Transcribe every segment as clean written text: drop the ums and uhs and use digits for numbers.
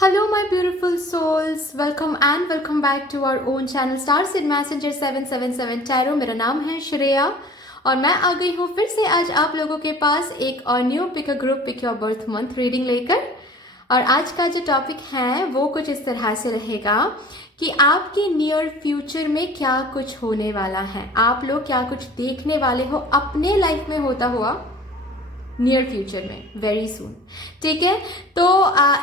Hello, my beautiful souls. Welcome back to our own channel Star Seed Messenger 777 Tarot. मेरा नाम है श्रेया और मैं आ गई हूँ फिर से आज आप लोगों के पास एक और new pick a group pick your birth month reading लेकर। और आज का जो टॉपिक है वो कुछ इस तरह से रहेगा कि आपके नियर फ्यूचर में क्या कुछ होने वाला है, आप लोग क्या कुछ देखने वाले हो अपने लाइफ में होता हुआ नियर फ्यूचर में, वेरी सून। ठीक है, तो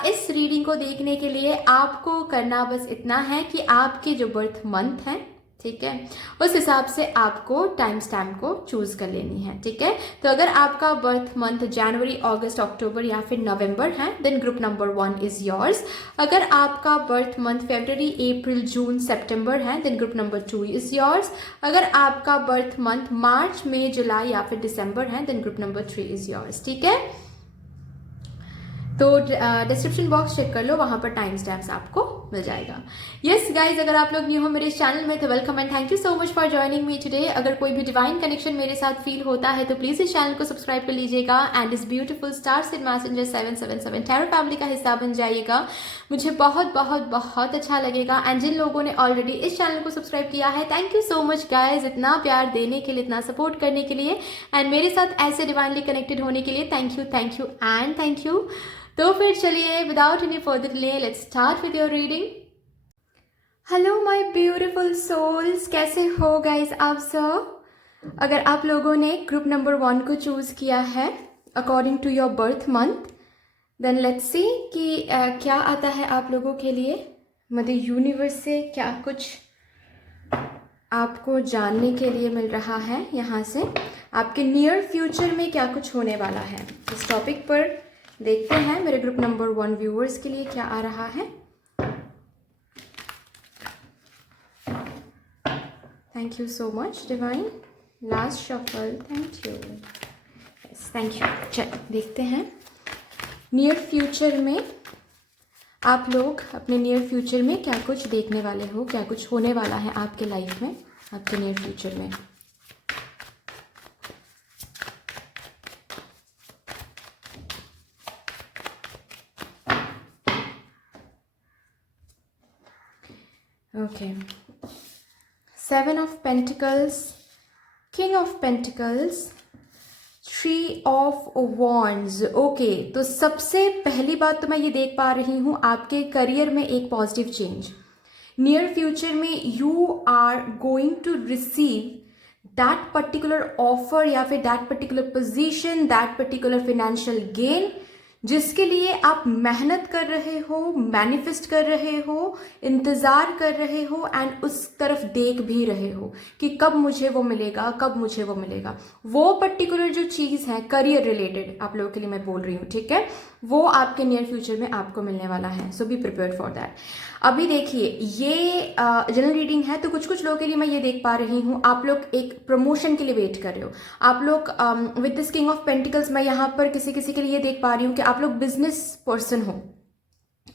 इस रीडिंग को देखने के लिए आपको करना बस इतना है कि आपके जो बर्थ मंथ है, ठीक है, उस हिसाब से आपको टाइम स्टैम्प को चूज कर लेनी है। ठीक है, तो अगर आपका बर्थ मंथ जनवरी, अगस्त, अक्टूबर या फिर नवंबर है then group number 1 is yours. अगर आपका बर्थ मंथ फरवरी, अप्रैल, जून, सितंबर है then group number 2 is yours. अगर आपका बर्थ मंथ मार्च, मई, जुलाई या फिर दिसंबर है then group number 3 is yours. ठीक है, तो डिस्क्रिप्शन बॉक्स चेक कर लो, वहां पर टाइम स्टैम्प्स आपको मिल जाएगा। यस गाइज, अगर आप लोग न्यू हो मेरे चैनल में तो welcome and thank you so much for joining me today. अगर कोई भी डिवाइन कनेक्शन मेरे साथ फील होता है तो प्लीज इस चैनल को सब्सक्राइब कर लीजिएगा एंड इस beautiful star seed messenger 777 tarot family का हिस्सा बन जाइएगा। मुझे बहुत बहुत बहुत अच्छा लगेगा। एंड जिन लोगों ने ऑलरेडी इस चैनल को सब्सक्राइब किया है, thank you so much guys, इतना प्यार देने के लिए, इतना सपोर्ट करने के लिए एंड मेरे साथ ऐसे डिवाइनली कनेक्टेड होने के लिए thank you and thank you. तो फिर चलिए without any further delay let's start with your reading. Hello my beautiful souls, कैसे हो गाइस आप सब? अगर आप लोगों ने ग्रुप नंबर 1 को चूज किया है according to your birth month then let's see कि क्या आता है आप लोगों के लिए। मदर यूनिवर्स से क्या कुछ आपको जानने के लिए मिल रहा है, यहाँ से आपके नियर फ्यूचर में क्या कुछ होने वाला है। इस टॉपिक पर देखते हैं मेरे ग्रुप नंबर 1 व्यूअर्स के लिए क्या आ रहा है। Thank you so much divine, last shuffle, thank you, yes thank you. चल देखते हैं नियर फ्यूचर में आप लोग अपने नियर फ्यूचर में क्या कुछ देखने वाले हो, क्या कुछ होने वाला है आपके लाइफ में, आपके नियर फ्यूचर में। Okay, 7 of Pentacles, King of Pentacles, 3 of Wands। Okay, तो सबसे पहली बात तो मैं ये देख पा रही हूँ आपके करियर में एक पॉजिटिव चेंज। नियर फ्यूचर में you are going to receive that particular offer या फिर that particular position, that particular financial gain जिसके लिए आप मेहनत कर रहे हो, मैनिफेस्ट कर रहे हो, इंतजार कर रहे हो एंड उस तरफ देख भी रहे हो कि कब मुझे वो मिलेगा, कब मुझे वो मिलेगा। वो पर्टिकुलर जो चीज़ है करियर रिलेटेड आप लोगों के लिए मैं बोल रही हूँ, ठीक है, वो आपके नियर फ्यूचर में आपको मिलने वाला है। सो बी प्रिपेयर्ड फॉर दैट। अभी देखिए ये जनरल रीडिंग है तो कुछ कुछ लोगों के लिए मैं ये देख पा रही हूँ आप लोग एक प्रमोशन के लिए वेट कर रहे हो। आप लोग with this king of pentacles मैं यहाँ पर किसी किसी के लिए देख पा रही हूँ कि आप लोग बिजनेस पर्सन हो।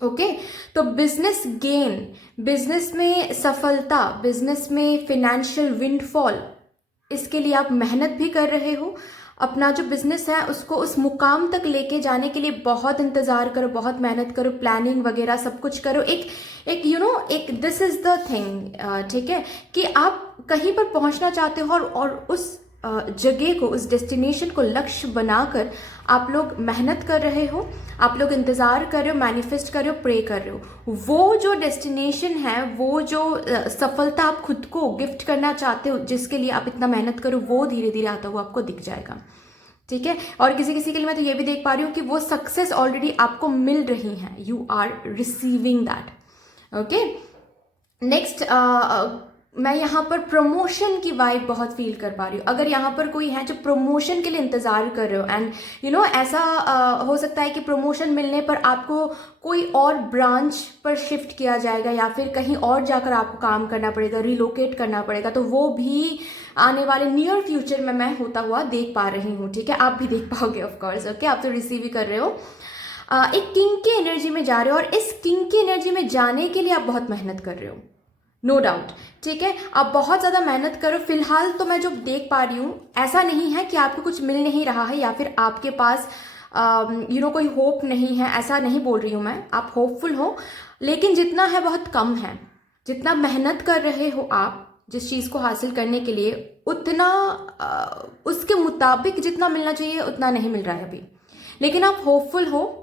ओके, तो बिजनेस गेन, बिजनेस में सफलता, बिजनेस में फाइनेंशियल विंडफॉल, इसके लिए आप मेहनत भी कर रहे हो। अपना जो बिजनेस है उसको उस मुकाम तक लेके जाने के लिए बहुत इंतजार करो, बहुत मेहनत करो, प्लानिंग वगैरह सब कुछ करो। एक एक दिस इज द थिंग, ठीक है, कि आप कहीं पर पहुंचना चाहते हो और उस जगह को, उस डेस्टिनेशन को लक्ष्य बनाकर आप लोग मेहनत कर रहे हो, आप लोग इंतजार कर रहे हो, मैनिफेस्ट कर रहे हो, प्रे कर रहे हो। वो जो डेस्टिनेशन है, वो जो सफलता आप खुद को गिफ्ट करना चाहते हो, जिसके लिए आप इतना मेहनत करो, वो धीरे धीरे आता हुआ आपको दिख जाएगा। ठीक है, और किसी किसी के लिए मैं तो ये भी देख पा रही हूँ कि वो सक्सेस ऑलरेडी आपको मिल रही है, you are receiving that. Okay, next मैं यहाँ पर प्रमोशन की वाइब बहुत फील कर पा रही हूँ। अगर यहाँ पर कोई है जो प्रमोशन के लिए इंतजार कर रहे हो एंड ऐसा हो सकता है कि प्रमोशन मिलने पर आपको कोई और ब्रांच पर शिफ्ट किया जाएगा या फिर कहीं और जाकर आपको काम करना पड़ेगा, रिलोकेट करना पड़ेगा, तो वो भी आने वाले नियर फ्यूचर में मैं होता हुआ देख पा रही हूँ। ठीक है, आप भी देख पाओगे ऑफकोर्स। ओके, आप तो रिसीव ही कर रहे हो। एक किंग की एनर्जी में जा रहे हो और इस किंग की एनर्जी में जाने के लिए आप बहुत मेहनत कर रहे हो, नो डाउट। ठीक है, आप बहुत ज़्यादा मेहनत करो। फिलहाल तो मैं जो देख पा रही हूँ ऐसा नहीं है कि आपको कुछ मिल नहीं रहा है या फिर आपके पास कोई होप नहीं है, ऐसा नहीं बोल रही हूँ मैं, आप होपफुल हो, लेकिन जितना है बहुत कम है। जितना मेहनत कर रहे हो आप जिस चीज़ को हासिल करने के लिए, उतना उसके मुताबिक जितना मिलना चाहिए उतना नहीं मिल रहा है अभी, लेकिन आप होपफुल हो,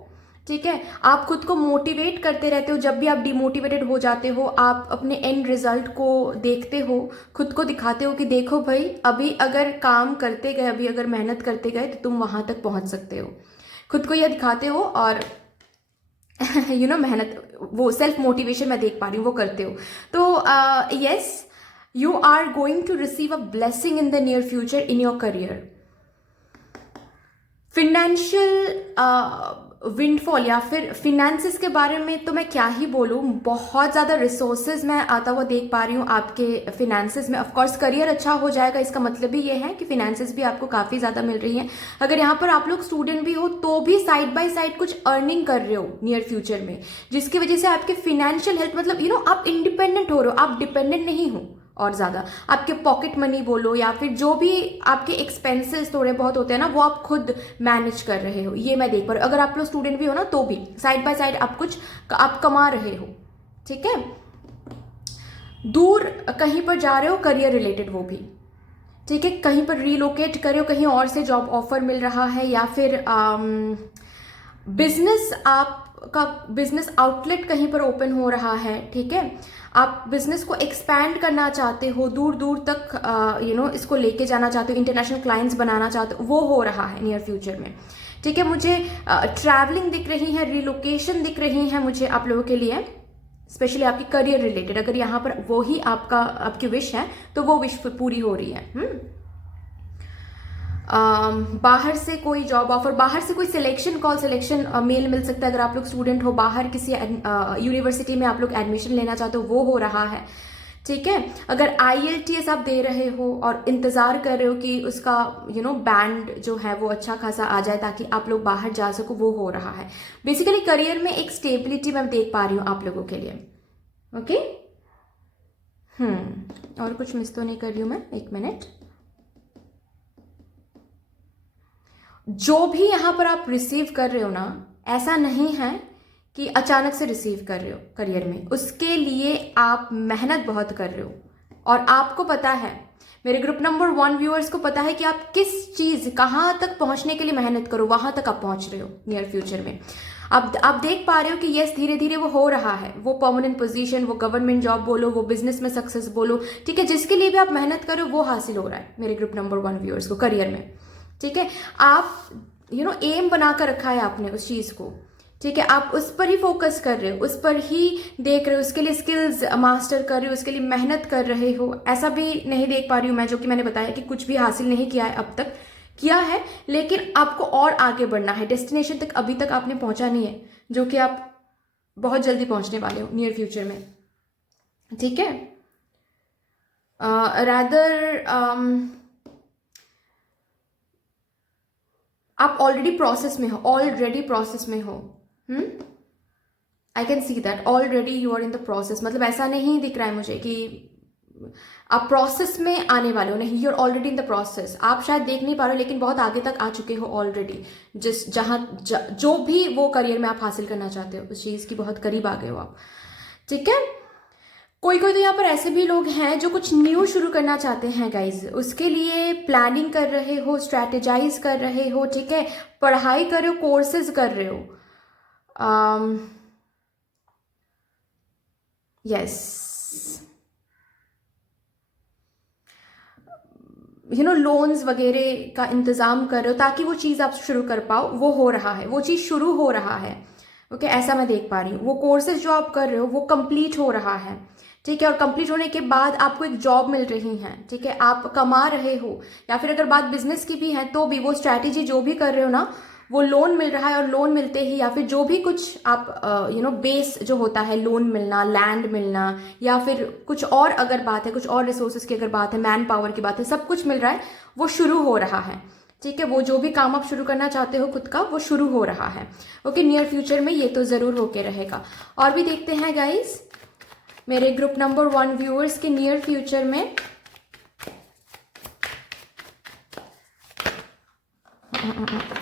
ठीक है। आप खुद को मोटिवेट करते रहते हो, जब भी आप डिमोटिवेटेड हो जाते हो आप अपने एंड रिजल्ट को देखते हो, खुद को दिखाते हो कि देखो भाई, अभी अगर काम करते गए, अभी अगर मेहनत करते गए तो तुम वहां तक पहुंच सकते हो। खुद को यह दिखाते हो और मेहनत, वो सेल्फ मोटिवेशन मैं देख पा रही हूँ वो करते हो। तो yes, you are going to receive a blessing in the near future in your career. Financial windfall या फिर फिनेंसेस के बारे में तो मैं क्या ही बोलूँ, बहुत ज़्यादा रिसोर्सेज मैं आता हुआ देख पा रही हूँ आपके फिनेंसेस में। ऑफकोर्स करियर अच्छा हो जाएगा, इसका मतलब ही ये है कि फिनेंसेस भी आपको काफ़ी ज़्यादा मिल रही हैं। अगर यहाँ पर आप लोग स्टूडेंट भी हो तो भी साइड बाय साइड कुछ अर्निंग कर रहे हो नियर फ्यूचर में, जिसकी वजह से आपके फिनेंशियल हेल्थ, मतलब आप इंडिपेंडेंट हो रहे हो, आप डिपेंडेंट नहीं हो। और ज़्यादा आपके पॉकेट मनी बोलो या फिर जो भी आपके एक्सपेंसेस थोड़े बहुत होते हैं ना, वो आप खुद मैनेज कर रहे हो, ये मैं देख पा रही हूँ। अगर आप लोग स्टूडेंट भी हो ना तो भी साइड बाय साइड आप कमा रहे हो, ठीक है। दूर कहीं पर जा रहे हो करियर रिलेटेड, वो भी ठीक है, कहीं पर रीलोकेट कर रहे हो, कहीं और से जॉब ऑफर मिल रहा है, या फिर बिजनेस, आपका बिजनेस आउटलेट कहीं पर ओपन हो रहा है, ठीक है। आप बिजनेस को एक्सपैंड करना चाहते हो, दूर दूर तक इसको लेके जाना चाहते हो, इंटरनेशनल क्लाइंट्स बनाना चाहते हो, वो हो रहा है नियर फ्यूचर में, ठीक है। मुझे ट्रैवलिंग दिख रही है, रिलोकेशन दिख रही है मुझे आप लोगों के लिए, स्पेशली आपकी करियर रिलेटेड। अगर यहाँ पर वो ही आपकी विश है तो वो विश पूरी हो रही है। बाहर से कोई जॉब ऑफर, बाहर से कोई सिलेक्शन मेल मिल सकता है। अगर आप लोग स्टूडेंट हो, बाहर किसी यूनिवर्सिटी में आप लोग एडमिशन लेना चाहते हो, वो हो रहा है, ठीक है। अगर IELTS आप दे रहे हो और इंतजार कर रहे हो कि उसका बैंड जो है वो अच्छा खासा आ जाए ताकि आप लोग बाहर जा सको, वो हो रहा है। बेसिकली करियर में एक स्टेबिलिटी मैं देख पा रही हूँ आप लोगों के लिए, ओके। और कुछ मिस तो नहीं कर रही हूँ मैं, एक मिनट। जो भी यहाँ पर आप रिसीव कर रहे हो ना, ऐसा नहीं है कि अचानक से रिसीव कर रहे हो करियर में, उसके लिए आप मेहनत बहुत कर रहे हो। और आपको पता है, मेरे ग्रुप नंबर 1 व्यूअर्स को पता है कि आप किस चीज कहाँ तक पहुंचने के लिए मेहनत करो, वहां तक आप पहुंच रहे हो नियर फ्यूचर में। आप देख पा रहे हो कि यस, धीरे धीरे वो हो रहा है, वो परमानेंट पोजीशन, वो गवर्नमेंट जॉब बोलो, वो बिजनेस में सक्सेस बोलो, ठीक है। जिसके लिए भी आप मेहनत करो वो हासिल हो रहा है मेरे ग्रुप नंबर 1 व्यूअर्स को करियर में, ठीक है। आप एम बना कर रखा है आपने उस चीज को, ठीक है। आप उस पर ही फोकस कर रहे हो, उस पर ही देख रहे हो, उसके लिए स्किल्स मास्टर कर रहे हो, उसके लिए मेहनत कर रहे हो। ऐसा भी नहीं देख पा रही हूँ मैं, जो कि मैंने बताया कि कुछ भी हासिल नहीं किया है अब तक, किया है लेकिन आपको और आगे बढ़ना है, डेस्टिनेशन तक अभी तक आपने पहुंचा नहीं है, जो कि आप बहुत जल्दी पहुंचने वाले हो नियर फ्यूचर में, ठीक है। रादर आप ऑलरेडी प्रोसेस में हो, I can see that already you are in the process. मतलब ऐसा नहीं दिख रहा है मुझे कि आप प्रोसेस में आने वाले हो, नहीं, you are already in the process. आप शायद देख नहीं पा रहे हो लेकिन बहुत आगे तक आ चुके हो ऑलरेडी। जो भी वो करियर में आप हासिल करना चाहते हो, उस चीज की बहुत करीब आ गए हो आप, ठीक है। कोई कोई तो यहाँ पर ऐसे भी लोग हैं जो कुछ न्यू शुरू करना चाहते हैं गाइज, उसके लिए प्लानिंग कर रहे हो, स्ट्रैटेजाइज कर रहे हो, ठीक है। पढ़ाई कर रहे हो, कोर्सेज कर रहे हो, यस, लोन्स वगैरह का इंतजाम कर रहे हो ताकि वो चीज़ आप शुरू कर पाओ, वो हो रहा है, वो चीज़ शुरू हो रहा है, ओके। ऐसा मैं देख पा रही हूँ। वो कोर्सेज जो आप कर रहे हो वो कंप्लीट हो रहा है, ठीक है। और कंप्लीट होने के बाद आपको एक जॉब मिल रही है, ठीक है, आप कमा रहे हो। या फिर अगर बात बिजनेस की भी है तो भी वो स्ट्रैटेजी जो भी कर रहे हो ना, वो लोन मिल रहा है, और लोन मिलते ही या फिर जो भी कुछ आप बेस जो होता है, लोन मिलना, लैंड मिलना, या फिर कुछ और अगर बात है, कुछ और रिसोर्सेज की अगर बात है, मैन पावर की बात है, सब कुछ मिल रहा है, वो शुरू हो रहा है, ठीक है। वो जो भी काम आप शुरू करना चाहते हो खुद का, वो शुरू हो रहा है, ओके। नियर फ्यूचर में ये तो जरूर होके रहेगा। और भी देखते हैं गाइज मेरे ग्रुप नंबर 1 व्यूअर्स के नियर फ्यूचर में।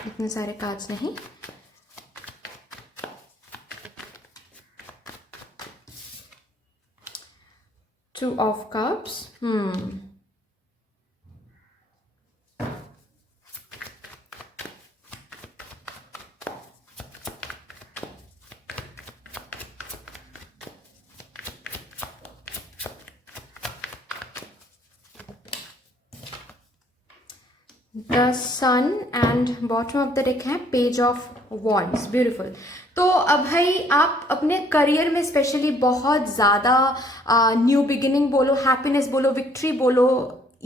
इतने सारे कार्ड्स नहीं। Two of cups, the sun and bottom of the deck है पेज ऑफ वॉन्ड्स। ब्यूटीफुल। तो अब भाई आप अपने करियर में स्पेशली बहुत ज़्यादा न्यू बिगिनिंग बोलो, हैप्पीनेस बोलो, विक्ट्री बोलो,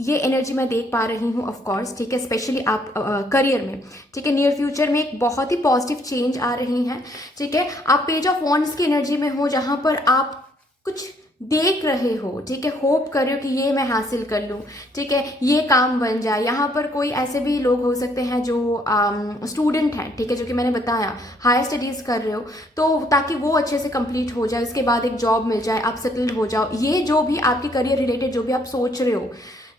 ये एनर्जी मैं देख पा रही हूँ ऑफ कोर्स, ठीक है, स्पेशली आप करियर में, ठीक है, नियर फ्यूचर में एक बहुत ही पॉजिटिव चेंज आ रही हैं, ठीक है। आप पेज ऑफ वॉन्ड्स की एनर्जी में हो जहाँ पर आप कुछ देख रहे हो, ठीक है, होप कर रहे हो कि ये मैं हासिल कर लूँ, ठीक है, ये काम बन जाए। यहाँ पर कोई ऐसे भी लोग हो सकते हैं जो स्टूडेंट हैं, ठीक है, जो कि मैंने बताया हायर स्टडीज़ कर रहे हो, तो ताकि वो अच्छे से कंप्लीट हो जाए, उसके बाद एक जॉब मिल जाए, आप सेटल्ड हो जाओ। ये जो भी आपके करियर रिलेटेड जो भी आप सोच रहे हो,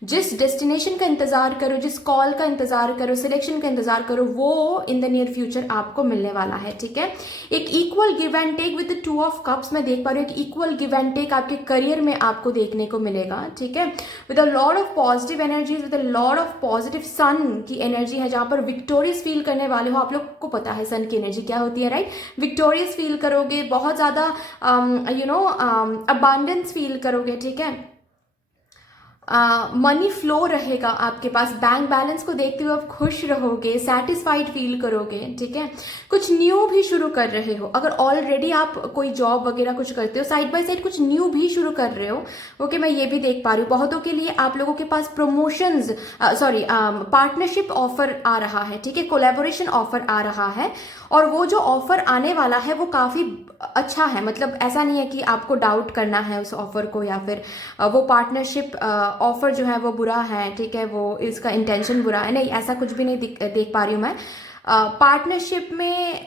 जिस डेस्टिनेशन का इंतजार करो, जिस कॉल का इंतजार करो, सिलेक्शन का इंतजार करो, वो इन द नियर फ्यूचर आपको मिलने वाला है, ठीक है। एक equal give and take with the two of cups मैं देख पा रही हूँ, एक इक्वल गिव एंड टेक आपके करियर में आपको देखने को मिलेगा, ठीक है, with a lot of positive energies, with a lot of positive sun की एनर्जी है, जहां पर विक्टोरियस फील करने वाले हो। आप लोग को पता है सन की एनर्जी क्या होती है, राइट? विक्टोरियस फील करोगे, बहुत ज्यादा अबांडेंस फील करोगे, ठीक है। मनी फ्लो रहेगा आपके पास, बैंक बैलेंस को देखते हुए आप खुश रहोगे, सेटिस्फाइड फील करोगे, ठीक है। कुछ न्यू भी शुरू कर रहे हो, अगर ऑलरेडी आप कोई जॉब वगैरह कुछ करते हो, साइड बाय साइड कुछ न्यू भी शुरू कर रहे हो, ओके, मैं ये भी देख पा रही हूँ। बहुतों के लिए आप लोगों के पास प्रमोशंस, पार्टनरशिप ऑफर आ रहा है, ठीक है, कोलैबोरेशन ऑफर आ रहा है, और वो जो ऑफर आने वाला है वो काफी अच्छा है। मतलब ऐसा नहीं है कि आपको डाउट करना है उस ऑफर को, या फिर वो पार्टनरशिप ऑफर जो है वो बुरा है, ठीक है, वो इसका इंटेंशन बुरा है, नहीं, ऐसा कुछ भी नहीं देख पा रही हूँ मैं। पार्टनरशिप में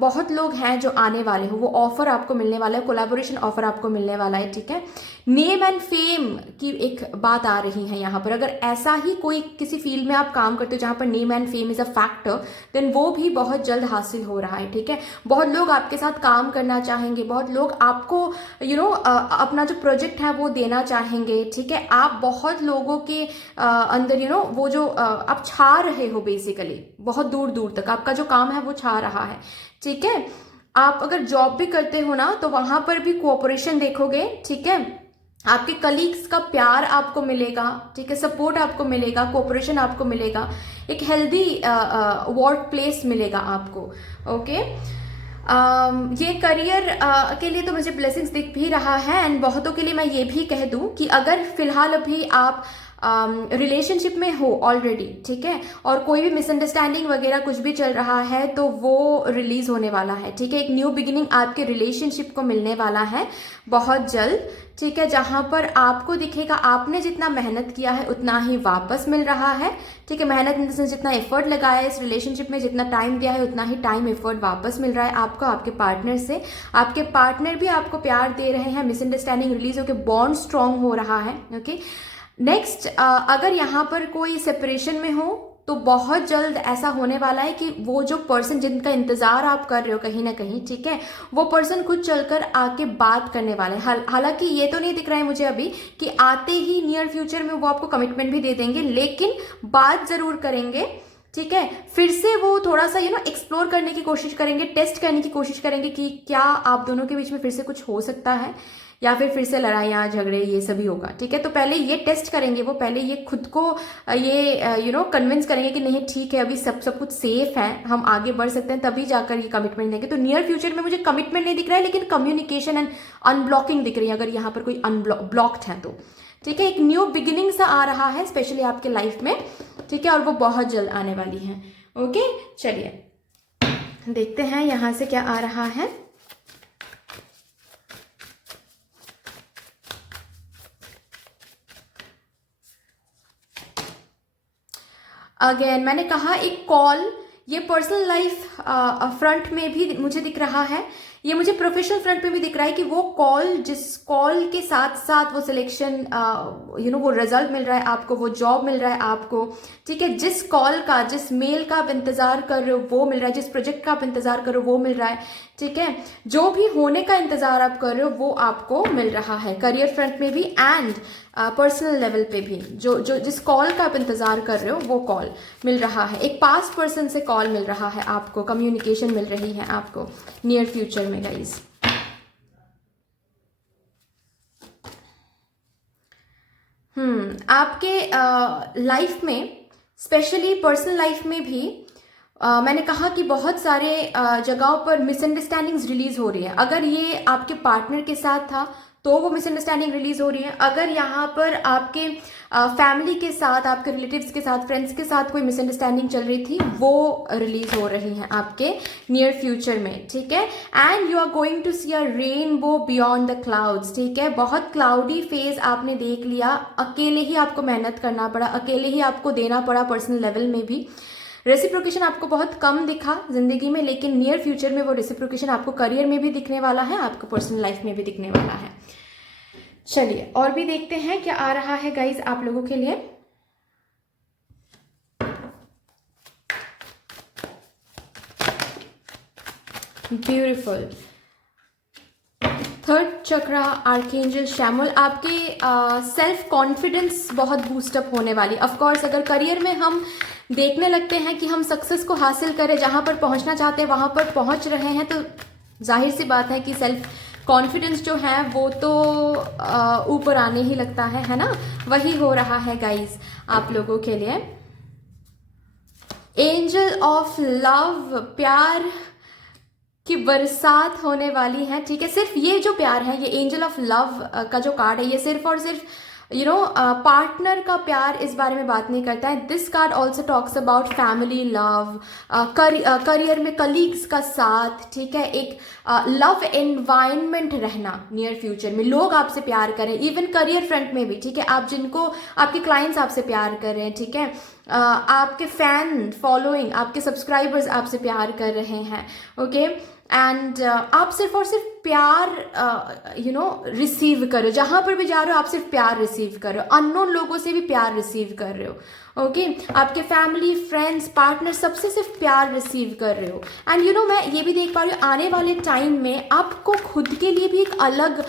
बहुत लोग हैं जो आने वाले हो, वो ऑफर आपको मिलने वाला है, कोलैबोरेशन ऑफर आपको मिलने वाला है, ठीक है। नेम एंड फेम की एक बात आ रही है यहाँ पर। अगर ऐसा ही कोई किसी फील्ड में आप काम करते हो जहाँ पर name and fame is a factor, then वो भी बहुत जल्द हासिल हो रहा है, ठीक है। बहुत लोग आपके साथ काम करना चाहेंगे, बहुत लोग आपको अपना जो प्रोजेक्ट है वो देना चाहेंगे, ठीक है। आप बहुत लोगों के अंदर वो जो आप छा रहे हो, बेसिकली बहुत दूर दूर तक आपका जो काम है वो छा रहा है, ठीक है। आप अगर जॉब भी करते हो ना, तो वहां पर भी कोऑपरेशन देखोगे, ठीक है। आपके कलीग्स का प्यार आपको मिलेगा, ठीक है, सपोर्ट आपको मिलेगा, कोऑपरेशन आपको मिलेगा, एक हेल्दी वर्क प्लेस मिलेगा आपको, ओके। ये करियर के लिए तो मुझे ब्लेसिंग्स दिख भी रहा है। एंड बहुतों के लिए मैं ये भी कह दूं कि अगर फिलहाल अभी आप रिलेशनशिप में हो ऑलरेडी, ठीक है, और कोई भी मिसअंडरस्टैंडिंग वगैरह कुछ भी चल रहा है, तो वो रिलीज होने वाला है, ठीक है। एक न्यू बिगिनिंग आपके रिलेशनशिप को मिलने वाला है बहुत जल्द, ठीक है, जहां पर आपको दिखेगा आपने जितना मेहनत किया है उतना ही वापस मिल रहा है, ठीक है। मेहनत इन द सेंस जितना एफर्ट लगाया है इस रिलेशनशिप में, जितना टाइम दिया है, उतना ही टाइम एफर्ट वापस मिल रहा है आपको आपके पार्टनर से। आपके पार्टनर भी आपको प्यार दे रहे हैं, मिसअंडरस्टैंडिंग रिलीज होकर बॉन्ड स्ट्रांग हो रहा है, ओके। नेक्स्ट, अगर यहाँ पर कोई सेपरेशन में हो, तो बहुत जल्द ऐसा होने वाला है कि वो जो पर्सन जिनका इंतजार आप कर रहे हो कहीं ना कहीं, ठीक है, वो पर्सन खुद चलकर आके बात करने वाले हैं। हालांकि ये तो नहीं दिख रहा है मुझे अभी कि आते ही नियर फ्यूचर में वो आपको कमिटमेंट भी दे देंगे, लेकिन बात जरूर करेंगे, ठीक है। फिर से वो थोड़ा सा एक्सप्लोर करने की कोशिश करेंगे, टेस्ट करने की कोशिश करेंगे कि क्या आप दोनों के बीच में फिर से कुछ हो सकता है, या फिर से लड़ाइयाँ झगड़े ये सभी होगा, ठीक है। तो पहले ये टेस्ट करेंगे, वो पहले ये खुद को ये कन्विंस करेंगे कि नहीं ठीक है, अभी सब कुछ सेफ है, हम आगे बढ़ सकते हैं, तभी जाकर ये कमिटमेंट देंगे। तो नियर फ्यूचर में मुझे कमिटमेंट नहीं दिख रहा है, लेकिन कम्युनिकेशन एंड अनब्लॉकिंग दिख रही है, अगर यहाँ पर कोई अनब्लॉक्ड है तो, ठीक है। एक न्यू बिगिनिंग सा आ रहा है स्पेशली आपके लाइफ में, ठीक है, और वो बहुत जल्द आने वाली है, ओके। चलिए देखते हैं यहाँ से क्या आ रहा है। अगेन मैंने कहा एक कॉल, ये पर्सनल लाइफ फ्रंट में भी मुझे दिख रहा है, ये मुझे प्रोफेशनल फ्रंट पे भी दिख रहा है कि वो कॉल, जिस कॉल के साथ साथ वो सिलेक्शन वो रिजल्ट मिल रहा है आपको, वो जॉब मिल रहा है आपको, ठीक है, जिस कॉल का, जिस मेल का आप इंतजार कर रहे हो वो मिल रहा है, जिस प्रोजेक्ट का आप इंतजार कर रहे हो वो मिल रहा है, ठीक है, जो भी होने का इंतजार आप कर रहे हो वो आपको मिल रहा है, करियर फ्रंट में भी एंड पर्सनल लेवल पे भी। जो जो जिस कॉल का आप इंतजार कर रहे हो वो कॉल मिल रहा है, एक पास्ट पर्सन से कॉल मिल रहा है आपको, कम्युनिकेशन मिल रही है आपको नियर फ्यूचर में गाइज। आपके लाइफ में, स्पेशली पर्सनल लाइफ में भी मैंने कहा कि बहुत सारे जगहों पर मिसअंडरस्टैंडिंग्स रिलीज हो रही है। अगर ये आपके पार्टनर के साथ था तो वो मिसअंडरस्टैंडिंग रिलीज हो रही है, अगर यहाँ पर आपके फैमिली के साथ, आपके रिलेटिव्स के साथ, फ्रेंड्स के साथ कोई मिसअंडरस्टैंडिंग चल रही थी वो रिलीज हो रही है आपके नियर फ्यूचर में, ठीक है। And you are going to see a rainbow beyond the clouds, ठीक है। बहुत क्लाउडी फेज आपने देख लिया, अकेले ही आपको मेहनत करना पड़ा, अकेले ही आपको देना पड़ा पर्सनल लेवल में भी। रेसिप्रोकेशन आपको बहुत कम दिखा जिंदगी में, लेकिन नियर फ्यूचर में वो रेसिप्रोकेशन आपको करियर में भी दिखने वाला है, आपको पर्सनल लाइफ में भी दिखने वाला है। चलिए और भी देखते हैं क्या आ रहा है गाइज आप लोगों के लिए। ब्यूटिफुल। थर्ड चक्रा आर्कएंजल शैमुल, आपके सेल्फ कॉन्फिडेंस बहुत बूस्टअप होने वाली। ऑफ कोर्स अगर करियर में हम देखने लगते हैं कि हम सक्सेस को हासिल करें, जहां पर पहुंचना चाहते हैं वहां पर पहुंच रहे हैं, तो जाहिर सी बात है कि सेल्फ कॉन्फिडेंस जो है वो तो ऊपर आने ही लगता है ना। वही हो रहा है गाइज आप लोगों के लिए। एंजल ऑफ लव, प्यार की बरसात होने वाली है, ठीक है। सिर्फ ये जो प्यार है, ये एंजल ऑफ लव का जो कार्ड है, ये सिर्फ और सिर्फ पार्टनर का प्यार इस बारे में बात नहीं करता है। This card also talks about family love, career में कलीग्स का साथ, ठीक है, एक लव एनवायरनमेंट रहना नियर फ्यूचर में, लोग आपसे प्यार करें, इवन करियर फ्रंट में भी, ठीक है। आप जिनको, आपके क्लाइंट्स आपसे प्यार कर रहे हैं, ठीक है, आपके फैन फॉलोइंग, आपके सब्सक्राइबर्स आपसे प्यार कर रहे हैं, ओके। एंड आप सिर्फ और सिर्फ प्यार रिसीव कर रहे हो, जहां पर भी जा रहे हो आप सिर्फ प्यार रिसीव कर रहे हो, अननोन लोगों से भी प्यार रिसीव कर रहे हो, ओके। आपके फैमिली, फ्रेंड्स, पार्टनर, सबसे सिर्फ प्यार रिसीव कर रहे हो। एंड मैं ये भी देख पा रही हूँ आने वाले टाइम में आपको खुद के लिए भी एक अलग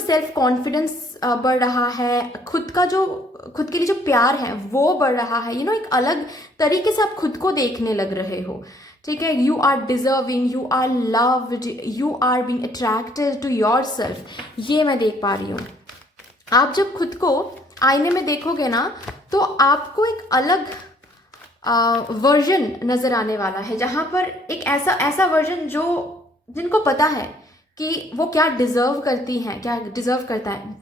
सेल्फ कॉन्फिडेंस बढ़ रहा है, खुद के लिए जो प्यार है वो बढ़ रहा है, एक अलग तरीके से आप खुद को देखने लग रहे हो, ठीक है। You are deserving, you are loved, you are being attracted to yourself, ये मैं देख पा रही हूँ। आप जब खुद को आईने में देखोगे ना तो आपको एक अलग वर्जन नजर आने वाला है, जहां पर एक ऐसा वर्जन जो, जिनको पता है कि वो क्या डिजर्व करती हैं, क्या डिजर्व करता है,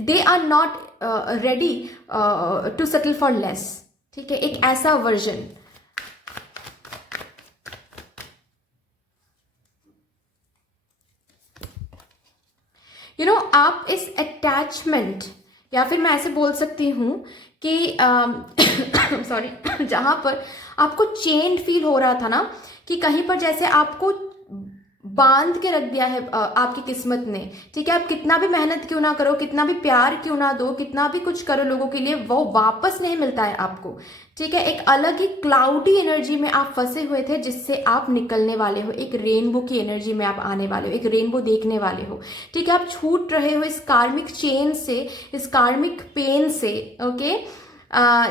they are not ready to settle for less, ठीक है, एक ऐसा वर्जन। आप इस अटैचमेंट, या फिर मैं ऐसे बोल सकती हूँ कि सॉरी जहां पर आपको चेन फील हो रहा था ना, कि कहीं पर जैसे आपको बांध के रख दिया है आपकी किस्मत ने, ठीक है। आप कितना भी मेहनत क्यों ना करो, कितना भी प्यार क्यों ना दो, कितना भी कुछ करो लोगों के लिए, वो वापस नहीं मिलता है आपको, ठीक है। एक अलग ही क्लाउडी एनर्जी में आप फंसे हुए थे, जिससे आप निकलने वाले हो, एक रेनबो की एनर्जी में आप आने वाले हो, एक रेनबो देखने वाले हो, ठीक है। आप छूट रहे हो इस कार्मिक चेन से, इस कार्मिक पेन से, ओके।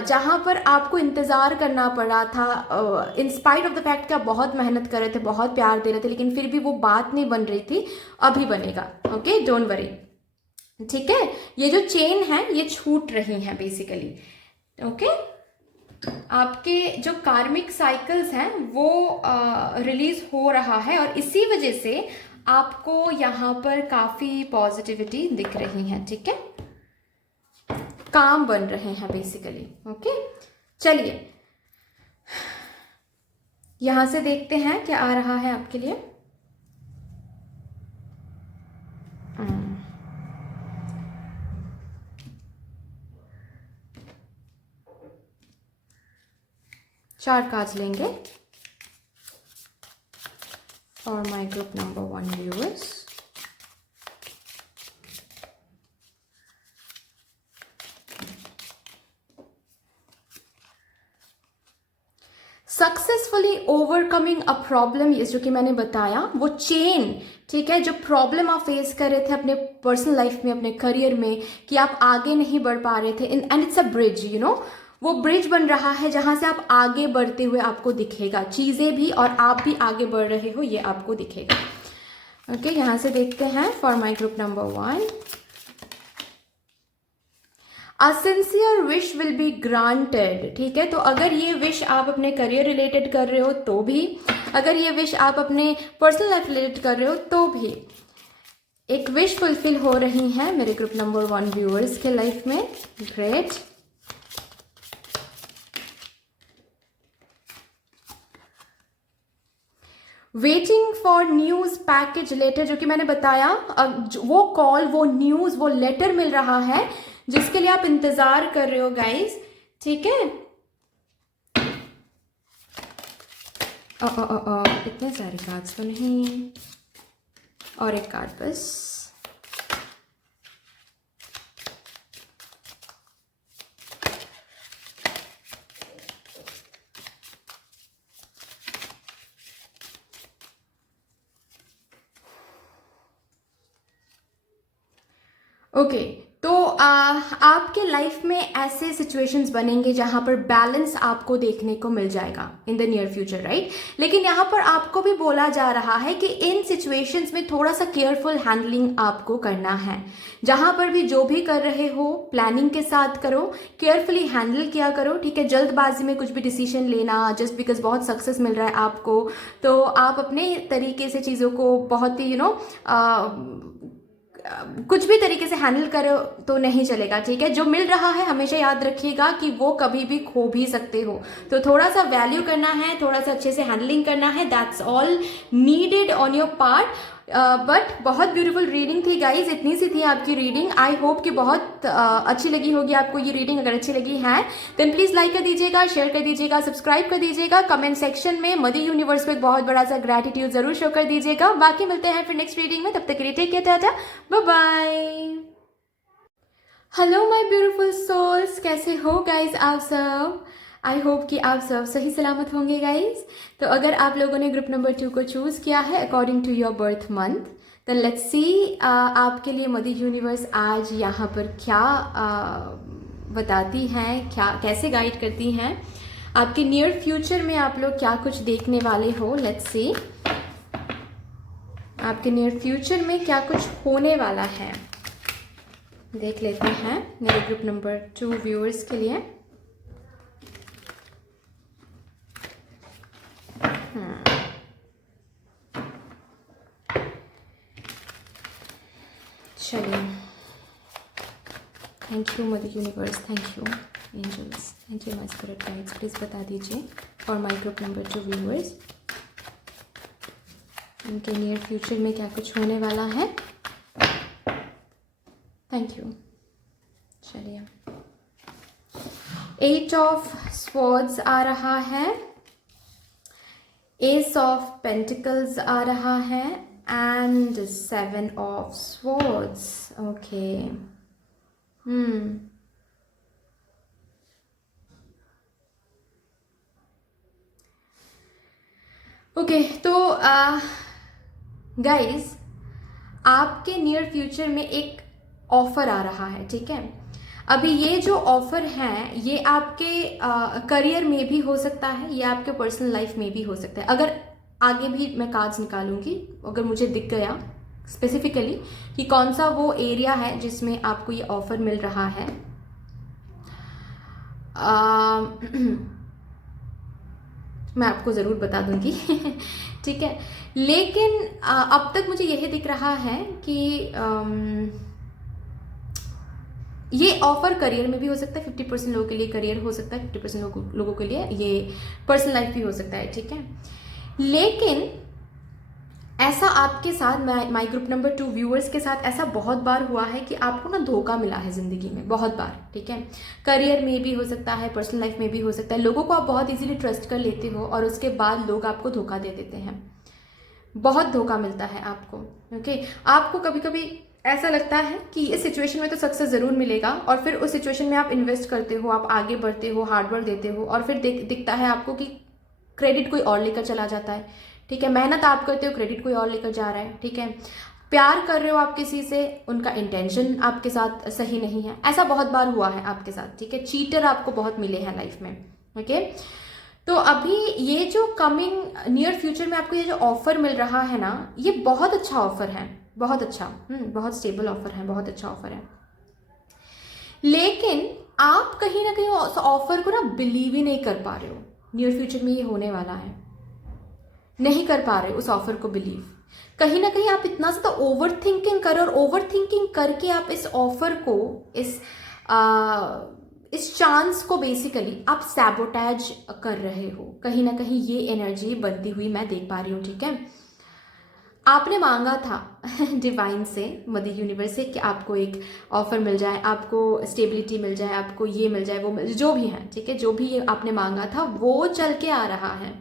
जहां पर आपको इंतजार करना पड़ा था, इंस्पाइट ऑफ द फैक्ट कि आप बहुत मेहनत कर रहे थे, बहुत प्यार दे रहे थे, लेकिन फिर भी वो बात नहीं बन रही थी, अभी बनेगा, ओके, डोंट वरी, ठीक है। ये जो चेन है ये छूट रही है बेसिकली, ओके। आपके जो कार्मिक साइकिल्स हैं वो रिलीज हो रहा है, और इसी वजह से आपको यहाँ पर काफी पॉजिटिविटी दिख रही है, ठीक है, काम बन रहे हैं बेसिकली, ओके। चलिए यहां से देखते हैं क्या आ रहा है आपके लिए। चार कार्ड्स लेंगे for my group number 1 viewers. Successfully overcoming a problem, ये जो कि मैंने बताया वो चेन, ठीक है, जो प्रॉब्लम आप फेस कर रहे थे अपने पर्सनल लाइफ में, अपने करियर में, कि आप आगे नहीं बढ़ पा रहे थे, and it's a bridge, you know, वो ब्रिज बन रहा है जहां से आप आगे बढ़ते हुए आपको दिखेगा, चीजें भी और आप भी आगे बढ़ रहे हो ये आपको दिखेगा. ओके, यहां से देखते हैं for my group number 1. A sincere wish will be granted. ठीक है, तो अगर ये विश आप अपने करियर रिलेटेड कर रहे हो तो भी, अगर ये विश आप अपने पर्सनल लाइफ रिलेटेड कर रहे हो तो भी, एक विश फुलफिल हो रही है मेरे ग्रुप नंबर 1 व्यूअर्स के लाइफ में. Great. Waiting for news package letter, जो कि मैंने बताया, वो कॉल, वो न्यूज, वो लेटर मिल रहा है जिसके लिए आप इंतजार कर रहे हो गाइस. ठीक है, इतने सारे कार्ड्स तो नहीं, और एक कार्ड बस. ओके, तो आपके लाइफ में ऐसे सिचुएशंस बनेंगे जहां पर बैलेंस आपको देखने को मिल जाएगा इन द नियर फ्यूचर, राइट. लेकिन यहां पर आपको भी बोला जा रहा है कि इन सिचुएशंस में थोड़ा सा केयरफुल हैंडलिंग आपको करना है. जहां पर भी जो भी कर रहे हो प्लानिंग के साथ करो, केयरफुली हैंडल किया करो. ठीक है, जल्दबाजी में कुछ भी डिसीजन लेना जस्ट बिकॉज बहुत सक्सेस मिल रहा है आपको, तो आप अपने तरीके से चीज़ों को बहुत ही कुछ भी तरीके से हैंडल करो तो नहीं चलेगा. ठीक है, जो मिल रहा है हमेशा याद रखिएगा कि वो कभी भी खो भी सकते हो, तो थोड़ा सा वैल्यू करना है, थोड़ा सा अच्छे से हैंडलिंग करना है. That's all needed on your part. But बहुत ब्यूटीफुल रीडिंग थी गाइज, इतनी सी थी आपकी रीडिंग. आई होप कि बहुत अच्छी लगी होगी आपको ये रीडिंग. अगर अच्छी लगी है देन प्लीज लाइक कर दीजिएगा, शेयर कर दीजिएगा, सब्सक्राइब कर दीजिएगा. कमेंट सेक्शन में मदर यूनिवर्स को एक बहुत बड़ा सा ग्रेटिट्यूड जरूर शो कर दीजिएगा. बाकी मिलते हैं फिर नेक्स्ट रीडिंग में, तब तक के लिए take care, tata, bye bye. Hello my beautiful souls, कैसे हो गाइज आप सब? आई होप कि आप सब सही सलामत होंगे गाइज. तो अगर आप लोगों ने ग्रुप नंबर 2 को चूज़ किया है according to your birth month, then let's see आपके लिए मदर यूनिवर्स आज यहाँ पर क्या बताती हैं, क्या कैसे गाइड करती हैं. आपके नियर फ्यूचर में आप लोग क्या कुछ देखने वाले हो. लेट्स सी आपके नियर फ्यूचर में क्या कुछ होने वाला है, देख लेते हैं मेरे ग्रुप नंबर 2 व्यूअर्स के लिए. चलिए, thank you mother universe, thank you angels, thank you my spirit guides. Please बता दीजिए for my group number 2 viewers उनके नियर फ्यूचर में क्या कुछ होने वाला है. Thank you. चलिए, 8 ऑफ स्वॉर्ड्स आ रहा है, एस ऑफ पेंटिकल्स आ रहा है, and 7 of swords. Okay. Okay, तो गाइज आपके नियर फ्यूचर में एक ऑफर आ रहा है. ठीक है, अभी ये जो ऑफर है ये आपके करियर में भी हो सकता है, ये आपके पर्सनल लाइफ में भी हो सकता है. अगर आगे भी मैं कार्ड्स निकालूंगी, अगर मुझे दिख गया स्पेसिफिकली कि कौन सा वो एरिया है जिसमें आपको ये ऑफर मिल रहा है. मैं आपको ज़रूर बता दूंगी. ठीक है, लेकिन अब तक मुझे यही दिख रहा है कि ये ऑफर करियर में भी हो सकता है. 50% लोगों के लिए करियर हो सकता है, 50% लोगों के लिए ये पर्सनल लाइफ भी हो सकता है. ठीक है, लेकिन ऐसा आपके साथ, माई ग्रुप नंबर 2 व्यूअर्स के साथ ऐसा बहुत बार हुआ है कि आपको ना धोखा मिला है ज़िंदगी में, बहुत बार. ठीक है, करियर में भी हो सकता है, पर्सनल लाइफ में भी हो सकता है. लोगों को आप बहुत इजीली ट्रस्ट कर लेते हो और उसके बाद लोग आपको धोखा दे देते हैं. बहुत धोखा मिलता है आपको। ओके, आपको कभी कभी ऐसा लगता है कि इस सिचुएशन में तो सक्सेस ज़रूर मिलेगा, और फिर उस सिचुएशन में आप इन्वेस्ट करते हो, आप आगे बढ़ते हो, हार्डवर्क देते हो, और फिर दिखता है आपको कि क्रेडिट कोई और लेकर चला जाता है। ठीक है, मेहनत आप करते हो, क्रेडिट कोई और लेकर जा रहा है। ठीक है, प्यार कर रहे हो आप किसी से, उनका इंटेंशन आपके साथ सही नहीं है। ऐसा बहुत बार हुआ है आपके साथ। ठीक है, चीटर आपको बहुत मिले हैं लाइफ में। ओके, तो अभी ये जो कमिंग नियर फ्यूचर में आपको ये जो ऑफर मिल रहा है ना, ये बहुत अच्छा ऑफर है, बहुत अच्छा, बहुत स्टेबल ऑफर है, बहुत अच्छा ऑफर है। लेकिन आप कहीं ना कहीं उस ऑफर को ना बिलीव ही नहीं कर पा रहे हो। नियर फ्यूचर में ये होने वाला है, नहीं कर पा रहे उस ऑफर को बिलीव। कहीं ना कहीं आप इतना ज़्यादा ओवर थिंकिंग कर रहे हो, और ओवर थिंकिंग करके आप इस ऑफर को, इस चांस को बेसिकली आप सैबोटैज कर रहे हो। कहीं ना कहीं ये एनर्जी बनती हुई मैं देख पा रही हूँ। ठीक है, आपने मांगा था डिवाइन से, मदर यूनिवर्स से, कि आपको एक ऑफर मिल जाए, आपको स्टेबिलिटी मिल जाए, आपको ये मिल जाए, वो मिल, जो भी है। ठीक है, जो भी ये आपने मांगा था वो चल के आ रहा है।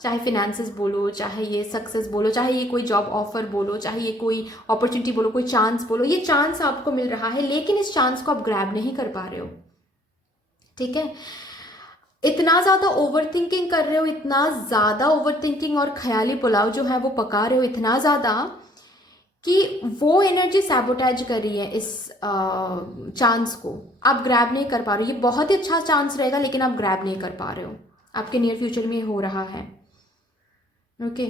चाहे फिनेंसेस बोलो, चाहे ये सक्सेस बोलो, चाहे ये कोई जॉब ऑफर बोलो, चाहे ये कोई अपॉर्चुनिटी बोलो, कोई चांस बोलो, ये चांस आपको मिल रहा है। लेकिन इस चांस को आप ग्रैब नहीं कर पा रहे हो। ठीक है, इतना ज़्यादा ओवर थिंकिंग कर रहे हो, इतना ज़्यादा ओवर थिंकिंग और ख्याली पुलाव जो है वो पका रहे हो, इतना ज़्यादा कि वो एनर्जी सैबोटैज कर रही है इस चांस को। आप ग्रैब नहीं कर पा रहे हो। ये बहुत ही अच्छा चांस रहेगा, लेकिन आप ग्रैब नहीं कर पा रहे हो। आपके नियर फ्यूचर में हो रहा है। ओके,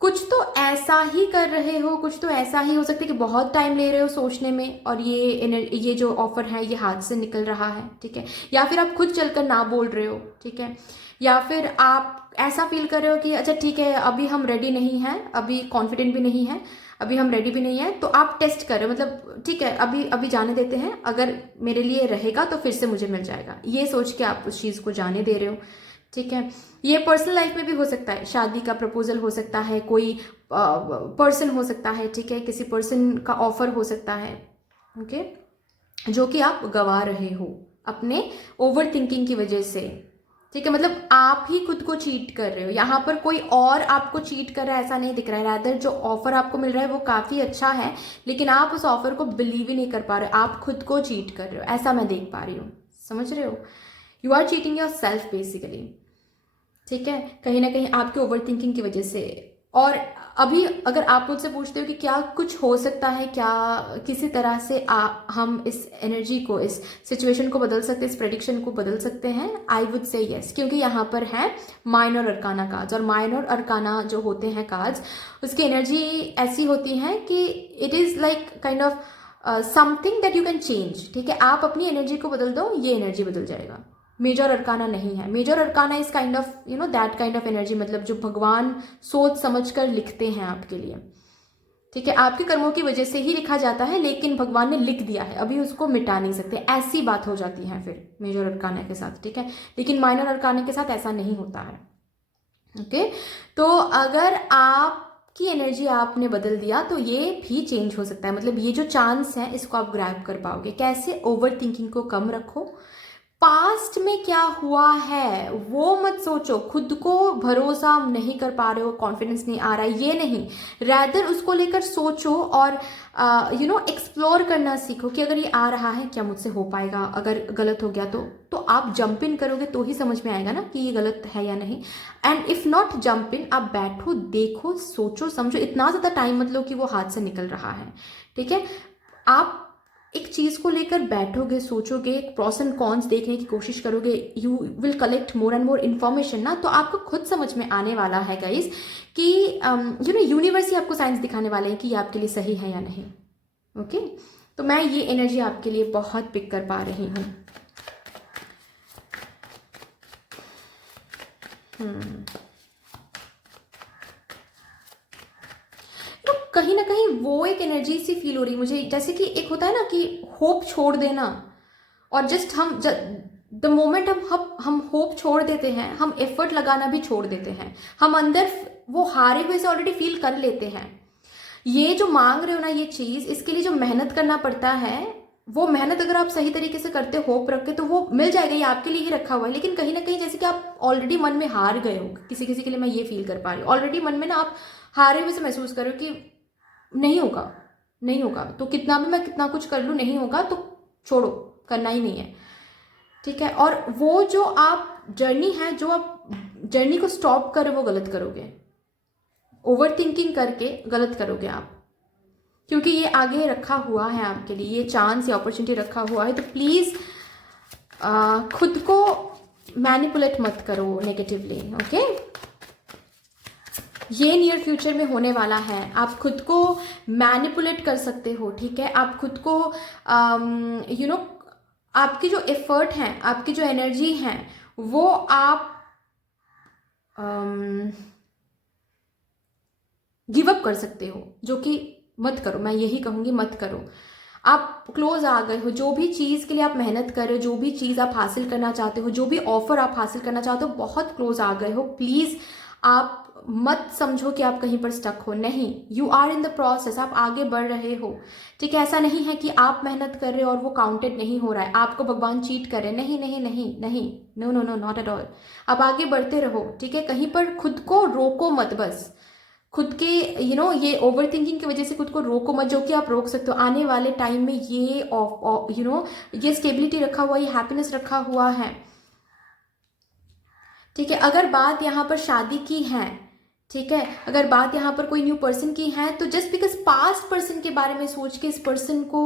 कुछ तो ऐसा ही कर रहे हो, कुछ तो ऐसा ही हो सकता है कि बहुत टाइम ले रहे हो सोचने में, और ये जो ऑफर है ये हाथ से निकल रहा है। ठीक है, या फिर आप खुद चलकर ना बोल रहे हो। ठीक है, या फिर आप ऐसा फील कर रहे हो कि अच्छा ठीक है, अभी हम रेडी नहीं हैं, अभी कॉन्फिडेंट भी नहीं है, अभी हम रेडी भी नहीं है, तो आप टेस्ट कर रहे हो, मतलब ठीक है अभी अभी जाने देते हैं, अगर मेरे लिए रहेगा तो फिर से मुझे मिल जाएगा, ये सोच के आप उस चीज़ को जाने दे रहे हो। ठीक है, ये पर्सनल लाइफ में भी हो सकता है, शादी का प्रपोजल हो सकता है, कोई पर्सन हो सकता है। ठीक है, किसी पर्सन का ऑफर हो सकता है। ओके, जो कि आप गवा रहे हो अपने ओवर थिंकिंग की वजह से। ठीक है, मतलब आप ही खुद को चीट कर रहे हो। यहाँ पर कोई और आपको चीट कर रहा है ऐसा नहीं दिख रहा है। रादर जो ऑफर आपको मिल रहा है वो काफ़ी अच्छा है, लेकिन आप उस ऑफर को बिलीव ही नहीं कर पा रहे हो, आप खुद को चीट कर रहे हो, ऐसा मैं देख पा रही हूँ। समझ रहे हो, you are cheating yourself basically. ठीक है, कहीं ना कहीं आपके ओवर थिंकिंग की वजह से। और अभी अगर आप मुझसे पूछते हो कि क्या कुछ हो सकता है, क्या किसी तरह से हम इस एनर्जी को, इस सिचुएशन को बदल सकते हैं, इस प्रेडिक्शन को बदल सकते हैं, आई वुड से यस, क्योंकि यहाँ पर है माइनर अरकाना कार्ड्स, और माइनर अरकाना जो होते हैं कार्ड्स, उसकी एनर्जी ऐसी होती है कि it is like kind of something that you can change. ठीक है, आप अपनी एनर्जी को बदल दो, ये एनर्जी बदल जाएगा। मेजर अरकाना नहीं है। Major arcana is kind of that kind of energy, मतलब जो भगवान सोच समझ कर लिखते हैं आपके लिए। ठीक है, आपके कर्मों की वजह से ही लिखा जाता है, लेकिन भगवान ने लिख दिया है, अभी उसको मिटा नहीं सकते, ऐसी बात हो जाती है फिर मेजर अरकाना के साथ। ठीक है, लेकिन माइनर अरकाना के साथ ऐसा नहीं होता है। ओके, तो अगर आपकी एनर्जी आपने बदल दिया तो ये भी चेंज हो सकता है। मतलब ये जो चांस है इसको आप ग्रैब कर पाओगे। कैसे? ओवर थिंकिंग को कम रखो, पास्ट में क्या हुआ है वो मत सोचो, खुद को भरोसा नहीं कर पा रहे हो, कॉन्फिडेंस नहीं आ रहा है, ये नहीं, रैदर उसको लेकर सोचो और एक्सप्लोर करना सीखो कि अगर ये आ रहा है क्या मुझसे हो पाएगा, अगर गलत हो गया तो आप जंप इन करोगे तो ही समझ में आएगा ना कि ये गलत है या नहीं। And if not jump in, आप बैठो, देखो, सोचो, समझो, इतना ज़्यादा टाइम मत लो कि वो हाथ से निकल रहा है। ठीक है, आप एक चीज़ को लेकर बैठोगे, सोचोगे, प्रॉस एंड कॉन्स देखने की कोशिश करोगे, you will collect more and more information ना, तो आपको खुद समझ में आने वाला है गाइस कि यूनिवर्स ही आपको साइंस दिखाने वाले हैं कि ये आपके लिए सही है या नहीं। ओके, तो मैं ये एनर्जी आपके लिए बहुत पिक कर पा रही हूँ। तो कहीं ना कहीं वो एक एनर्जी सी फील हो रही मुझे, जैसे कि एक होता है ना कि होप छोड़ देना, और जस्ट हम द मोमेंट हम होप छोड़ देते हैं, हम एफर्ट लगाना भी छोड़ देते हैं, हम अंदर वो हारे हुए से ऑलरेडी फील कर लेते हैं। ये जो मांग रहे हो ना ये चीज़, इसके लिए जो मेहनत करना पड़ता है वो मेहनत अगर आप सही तरीके से करते, होप रख के, तो वो मिल जाएगा, ये आपके लिए ही रखा हुआ है। लेकिन कहीं ना कहीं जैसे कि आप ऑलरेडी मन में हार गए हो, किसी किसी के लिए मैं ये फील कर पा रही हूँ, ऑलरेडी मन में ना आप हारे हुए से महसूस करो कि नहीं होगा, नहीं होगा, तो कितना भी मैं कितना कुछ कर लूँ नहीं होगा, तो छोड़ो, करना ही नहीं है, ठीक है। और वो जो आप जर्नी है, जो आप जर्नी को स्टॉप करो, वो गलत करोगे, ओवर थिंकिंग करके गलत करोगे आप, क्योंकि ये आगे रखा हुआ है आपके लिए, ये चांस या अपॉर्चुनिटी रखा हुआ है। तो प्लीज खुद को मैनिपुलेट मत करो नेगेटिवली, ओके। ये नियर फ्यूचर में होने वाला है, आप खुद को मैनिपुलेट कर सकते हो, ठीक है। आप खुद को यू नो आपकी जो एफर्ट है, आपकी जो एनर्जी है, वो आप गिव अप कर सकते हो, जो कि मत करो, मैं यही कहूंगी मत करो। आप क्लोज आ गए हो, जो भी चीज़ के लिए आप मेहनत कर रहे हो, जो भी चीज़ आप हासिल करना चाहते हो, जो भी ऑफर आप हासिल करना चाहते हो, बहुत क्लोज आ गए हो। प्लीज़ आप मत समझो कि आप कहीं पर स्टक हो, नहीं, you are in the process, आप आगे बढ़ रहे हो, ठीक है। ऐसा नहीं है कि आप मेहनत कर रहे हो और वो काउंटेड नहीं हो रहा है, आपको भगवान चीट कर रहे हैं, नहीं नहीं नहीं नहीं, no no no, not at all. आप आगे बढ़ते रहो, ठीक है। कहीं पर खुद को रोको मत, बस खुद के ये ओवर थिंकिंग की वजह से खुद को रोको मत, जो कि आप रोक सकते हो। आने वाले टाइम में ये ये स्टेबिलिटी रखा हुआ, ये हैप्पीनेस रखा हुआ है, ठीक है। अगर बात यहाँ पर शादी की है, ठीक है, अगर बात यहाँ पर कोई न्यू पर्सन की है, तो जस्ट बिकॉज पास्ट पर्सन के बारे में सोच के इस पर्सन को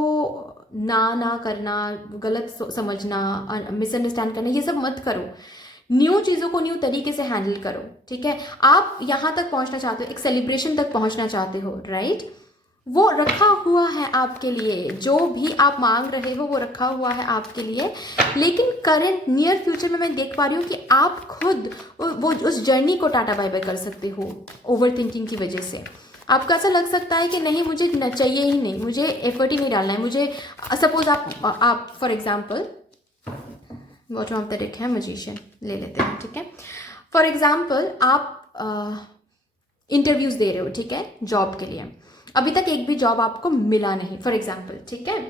ना करना, गलत समझना, मिसअंडरस्टैंड करना, ये सब मत करो। न्यू चीज़ों को न्यू तरीके से हैंडल करो, ठीक है। आप यहाँ तक पहुँचना चाहते हो, एक सेलिब्रेशन तक पहुँचना चाहते हो, राइट, वो रखा हुआ है आपके लिए, जो भी आप मांग रहे हो वो रखा हुआ है आपके लिए। लेकिन करंट नियर फ्यूचर में मैं देख पा रही हूँ कि आप खुद वो उस जर्नी को टाटा बाय बाय कर सकते हो ओवर थिंकिंग की वजह से। आपको ऐसा लग सकता है कि नहीं, मुझे चाहिए ही नहीं, मुझे एफर्ट ही नहीं डालना है, मुझे सपोज आप for example bottom of the deck है मजिशियन, ले लेते हैं, ठीक है। फॉर एग्जाम्पल आप इंटरव्यूज दे रहे हो, ठीक है, जॉब के लिए, अभी तक एक भी जॉब आपको मिला नहीं, फॉर एग्जाम्पल, ठीक है।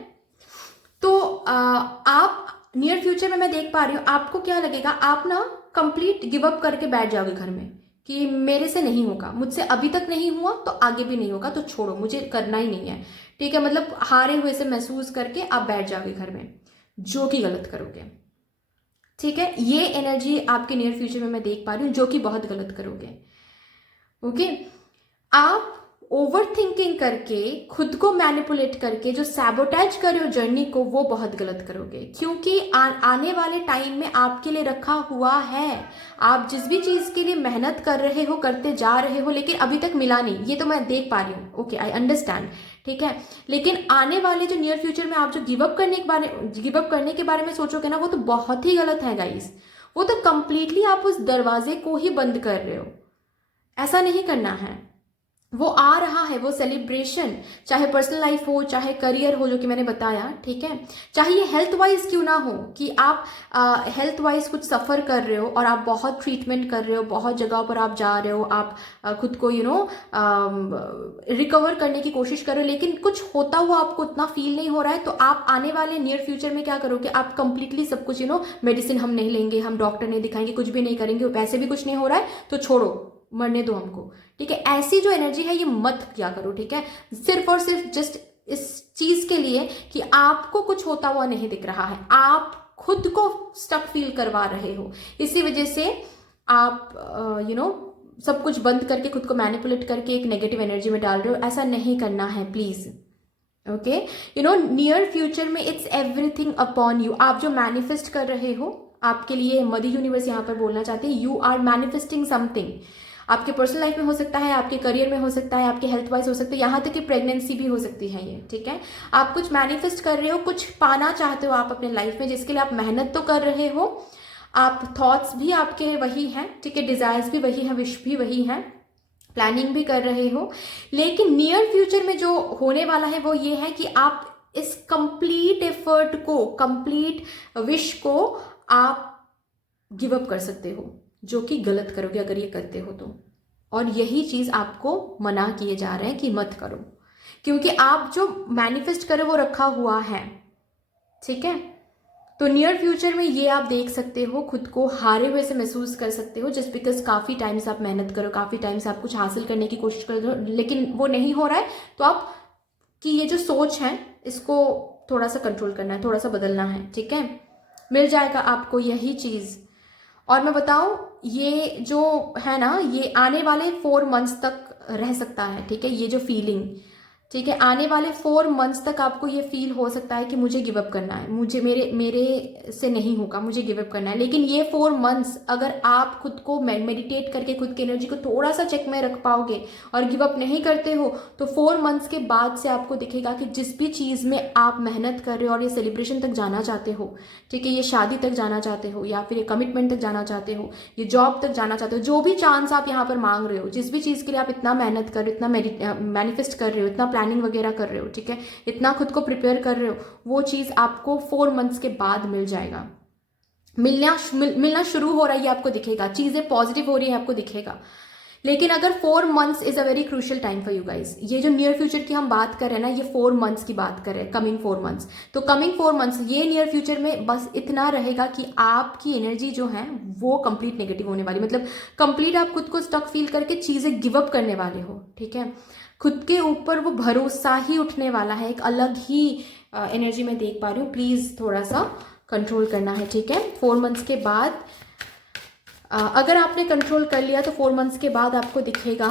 तो आप नियर फ्यूचर में मैं देख पा रही हूँ, आपको क्या लगेगा, आप ना कंप्लीट गिव अप करके बैठ जाओगे घर में कि मेरे से नहीं होगा, मुझसे अभी तक नहीं हुआ तो आगे भी नहीं होगा, तो छोड़ो, मुझे करना ही नहीं है, ठीक है। मतलब हारे हुए से महसूस करके आप बैठ जाओगे घर में, जो कि गलत करोगे, ठीक है। ये एनर्जी आपके नियर फ्यूचर में मैं देख पा रही हूँ, जो कि बहुत गलत करोगे, ओके। आप ओवर थिंकिंग करके, खुद को मैनिपुलेट करके जो सैबोटेज कर रहे हो जर्नी को, वो बहुत गलत करोगे, क्योंकि आने वाले टाइम में आपके लिए रखा हुआ है। आप जिस भी चीज़ के लिए मेहनत कर रहे हो, करते जा रहे हो, लेकिन अभी तक मिला नहीं, ये तो मैं देख पा रही हूँ, ओके, आई अंडरस्टैंड, ठीक है। लेकिन आने वाले जो नियर फ्यूचर में आप जो गिव अप करने के बारे में सोचोगे ना, वो तो बहुत ही गलत है गाइस। वो तो कंप्लीटली आप उस दरवाजे को ही बंद कर रहे हो, ऐसा नहीं करना है। वो आ रहा है, वो सेलिब्रेशन, चाहे पर्सनल लाइफ हो, चाहे करियर हो, जो कि मैंने बताया, ठीक है, चाहे ये हेल्थ वाइज क्यों ना हो, कि आप हेल्थ वाइज कुछ सफ़र कर रहे हो और आप बहुत ट्रीटमेंट कर रहे हो, बहुत जगह पर आप जा रहे हो, आप खुद को रिकवर करने की कोशिश कर रहे हो, लेकिन कुछ होता हुआ आपको उतना फील नहीं हो रहा है, तो आप आने वाले नियर फ्यूचर में क्या करोगे, आप कंप्लीटली सब कुछ मेडिसिन हम नहीं लेंगे, हम डॉक्टर नहीं दिखाएंगे, कुछ भी नहीं करेंगे, वैसे भी कुछ नहीं हो रहा है, तो छोड़ो, मरने दो हमको, ठीक है। ऐसी जो एनर्जी है ये मत किया करो, ठीक है। सिर्फ और सिर्फ जस्ट इस चीज के लिए कि आपको कुछ होता हुआ नहीं दिख रहा है, आप खुद को स्टक फील करवा रहे हो, इसी वजह से आप सब कुछ बंद करके खुद को मैनिपुलेट करके एक नेगेटिव एनर्जी में डाल रहे हो। ऐसा नहीं करना है प्लीज, ओके। नियर फ्यूचर में इट्स एवरीथिंग अपॉन यू। आप जो मैनिफेस्ट कर रहे हो, आपके लिए मदर यूनिवर्स यहाँ पर बोलना चाहते हैं, यू आर मैनिफेस्टिंग समथिंग। आपके पर्सनल लाइफ में हो सकता है, आपके करियर में हो सकता है, आपके हेल्थ वाइज हो सकता है, यहाँ तक कि प्रेगनेंसी भी हो सकती है ये, ठीक है। आप कुछ मैनिफेस्ट कर रहे हो, कुछ पाना चाहते हो आप अपने लाइफ में, जिसके लिए आप मेहनत तो कर रहे हो, आप थॉट्स भी आपके वही हैं, ठीक है, डिजायर्स भी वही हैं, विश भी वही हैं, प्लानिंग भी कर रहे हो। लेकिन नियर फ्यूचर में जो होने वाला है वो ये है कि आप इस कंप्लीट एफर्ट को, कंप्लीट विश को आप गिव अप कर सकते हो, जो कि गलत करोगे अगर ये करते हो तो। और यही चीज आपको मना किए जा रहे हैं कि मत करो, क्योंकि आप जो मैनिफेस्ट करो वो रखा हुआ है, ठीक है। तो नियर फ्यूचर में ये आप देख सकते हो, खुद को हारे हुए से महसूस कर सकते हो, जस्ट बिकॉज काफ़ी टाइम से आप मेहनत करो, काफ़ी टाइम से आप कुछ हासिल करने की कोशिश कर रहे हो, लेकिन वो नहीं हो रहा है। तो आप कि ये जो सोच है इसको थोड़ा सा कंट्रोल करना है, थोड़ा सा बदलना है, ठीक है। मिल जाएगा आपको यही चीज़। और मैं बताऊं, ये जो है ना, ये आने वाले 4 मंथ्स तक रह सकता है, ठीक है। ये जो फीलिंग, ठीक है, आने वाले 4 मंथ्स तक आपको ये फील हो सकता है कि मुझे गिव अप करना है, मुझे मेरे मेरे से नहीं होगा, मुझे गिव अप करना है। लेकिन ये 4 मंथ्स अगर आप खुद को मेडिटेट करके खुद की एनर्जी को थोड़ा सा चेक में रख पाओगे और गिव अप नहीं करते हो, तो 4 मंथ्स के बाद से आपको दिखेगा कि जिस भी चीज़ में आप मेहनत कर रहे हो और ये सेलिब्रेशन तक जाना चाहते हो, ठीक है, ये शादी तक जाना चाहते हो, या फिर ये कमिटमेंट तक जाना चाहते हो, ये जॉब तक जाना चाहते हो, जो भी चांस आप यहाँ पर मांग रहे हो, जिस भी चीज़ के लिए आप इतना मेहनत कर रहे हो, इतना मैनिफेस्ट कर रहे हो, इतना प्लानिंग वगैरह कर रहे हो, ठीक है, इतना खुद को प्रिपेयर कर रहे हो, वो चीज़ आपको 4 मंथ्स के बाद मिल जाएगा। मिलना शुरू हो रहा है, ये आपको दिखेगा, चीज़ें पॉजिटिव हो रही है, आपको दिखेगा। लेकिन अगर 4 months is a very crucial time for you guys, ये जो नियर फ्यूचर की हम बात कर रहे हैं ना, ये 4 मंथ्स की बात कर रहे हैं, कमिंग 4 मंथ्स। तो कमिंग 4 मंथ्स ये नियर फ्यूचर में बस इतना रहेगा कि आपकी एनर्जी जो है वो कंप्लीट नेगेटिव होने वाली, मतलब कंप्लीट आप खुद को स्टक फील करके चीज़ें गिव अप करने वाले हो, ठीक है। खुद के ऊपर वो भरोसा ही उठने वाला है, एक अलग ही एनर्जी में देख पा रही हूँ। प्लीज़ थोड़ा सा कंट्रोल करना है, ठीक है। 4 मंथ्स के बाद अगर आपने कंट्रोल कर लिया तो 4 मंथ्स के बाद आपको दिखेगा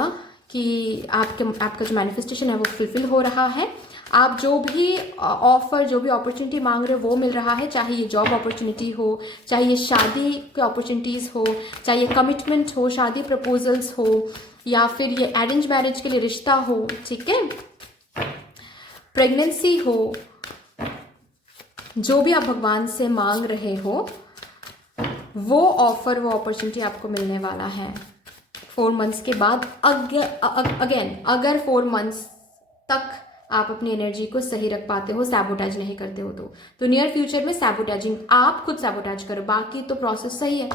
कि आपका जो मैनिफेस्टेशन है वो फुलफिल हो रहा है। आप जो भी ऑफर, जो भी अपॉर्चुनिटी मांग रहे हो वो मिल रहा है, चाहे ये जॉब अपॉर्चुनिटी हो, चाहे ये शादी की अपॉर्चुनिटीज़ हो, चाहे ये कमिटमेंट हो, शादी प्रपोजल्स हो, या फिर ये अरेंज मैरिज के लिए रिश्ता हो, ठीक है, प्रेगनेंसी हो, जो भी आप भगवान से मांग रहे हो वो ऑफर, वो अपॉर्चुनिटी आपको मिलने वाला है 4 मंथ्स के बाद। अगेन अगर 4 मंथ्स तक आप अपनी एनर्जी को सही रख पाते हो, सैबोटैज नहीं करते हो, तो नियर फ्यूचर में सैबोटैजिंग आप खुद सैबोटैज करो, बाकी तो प्रोसेस सही है,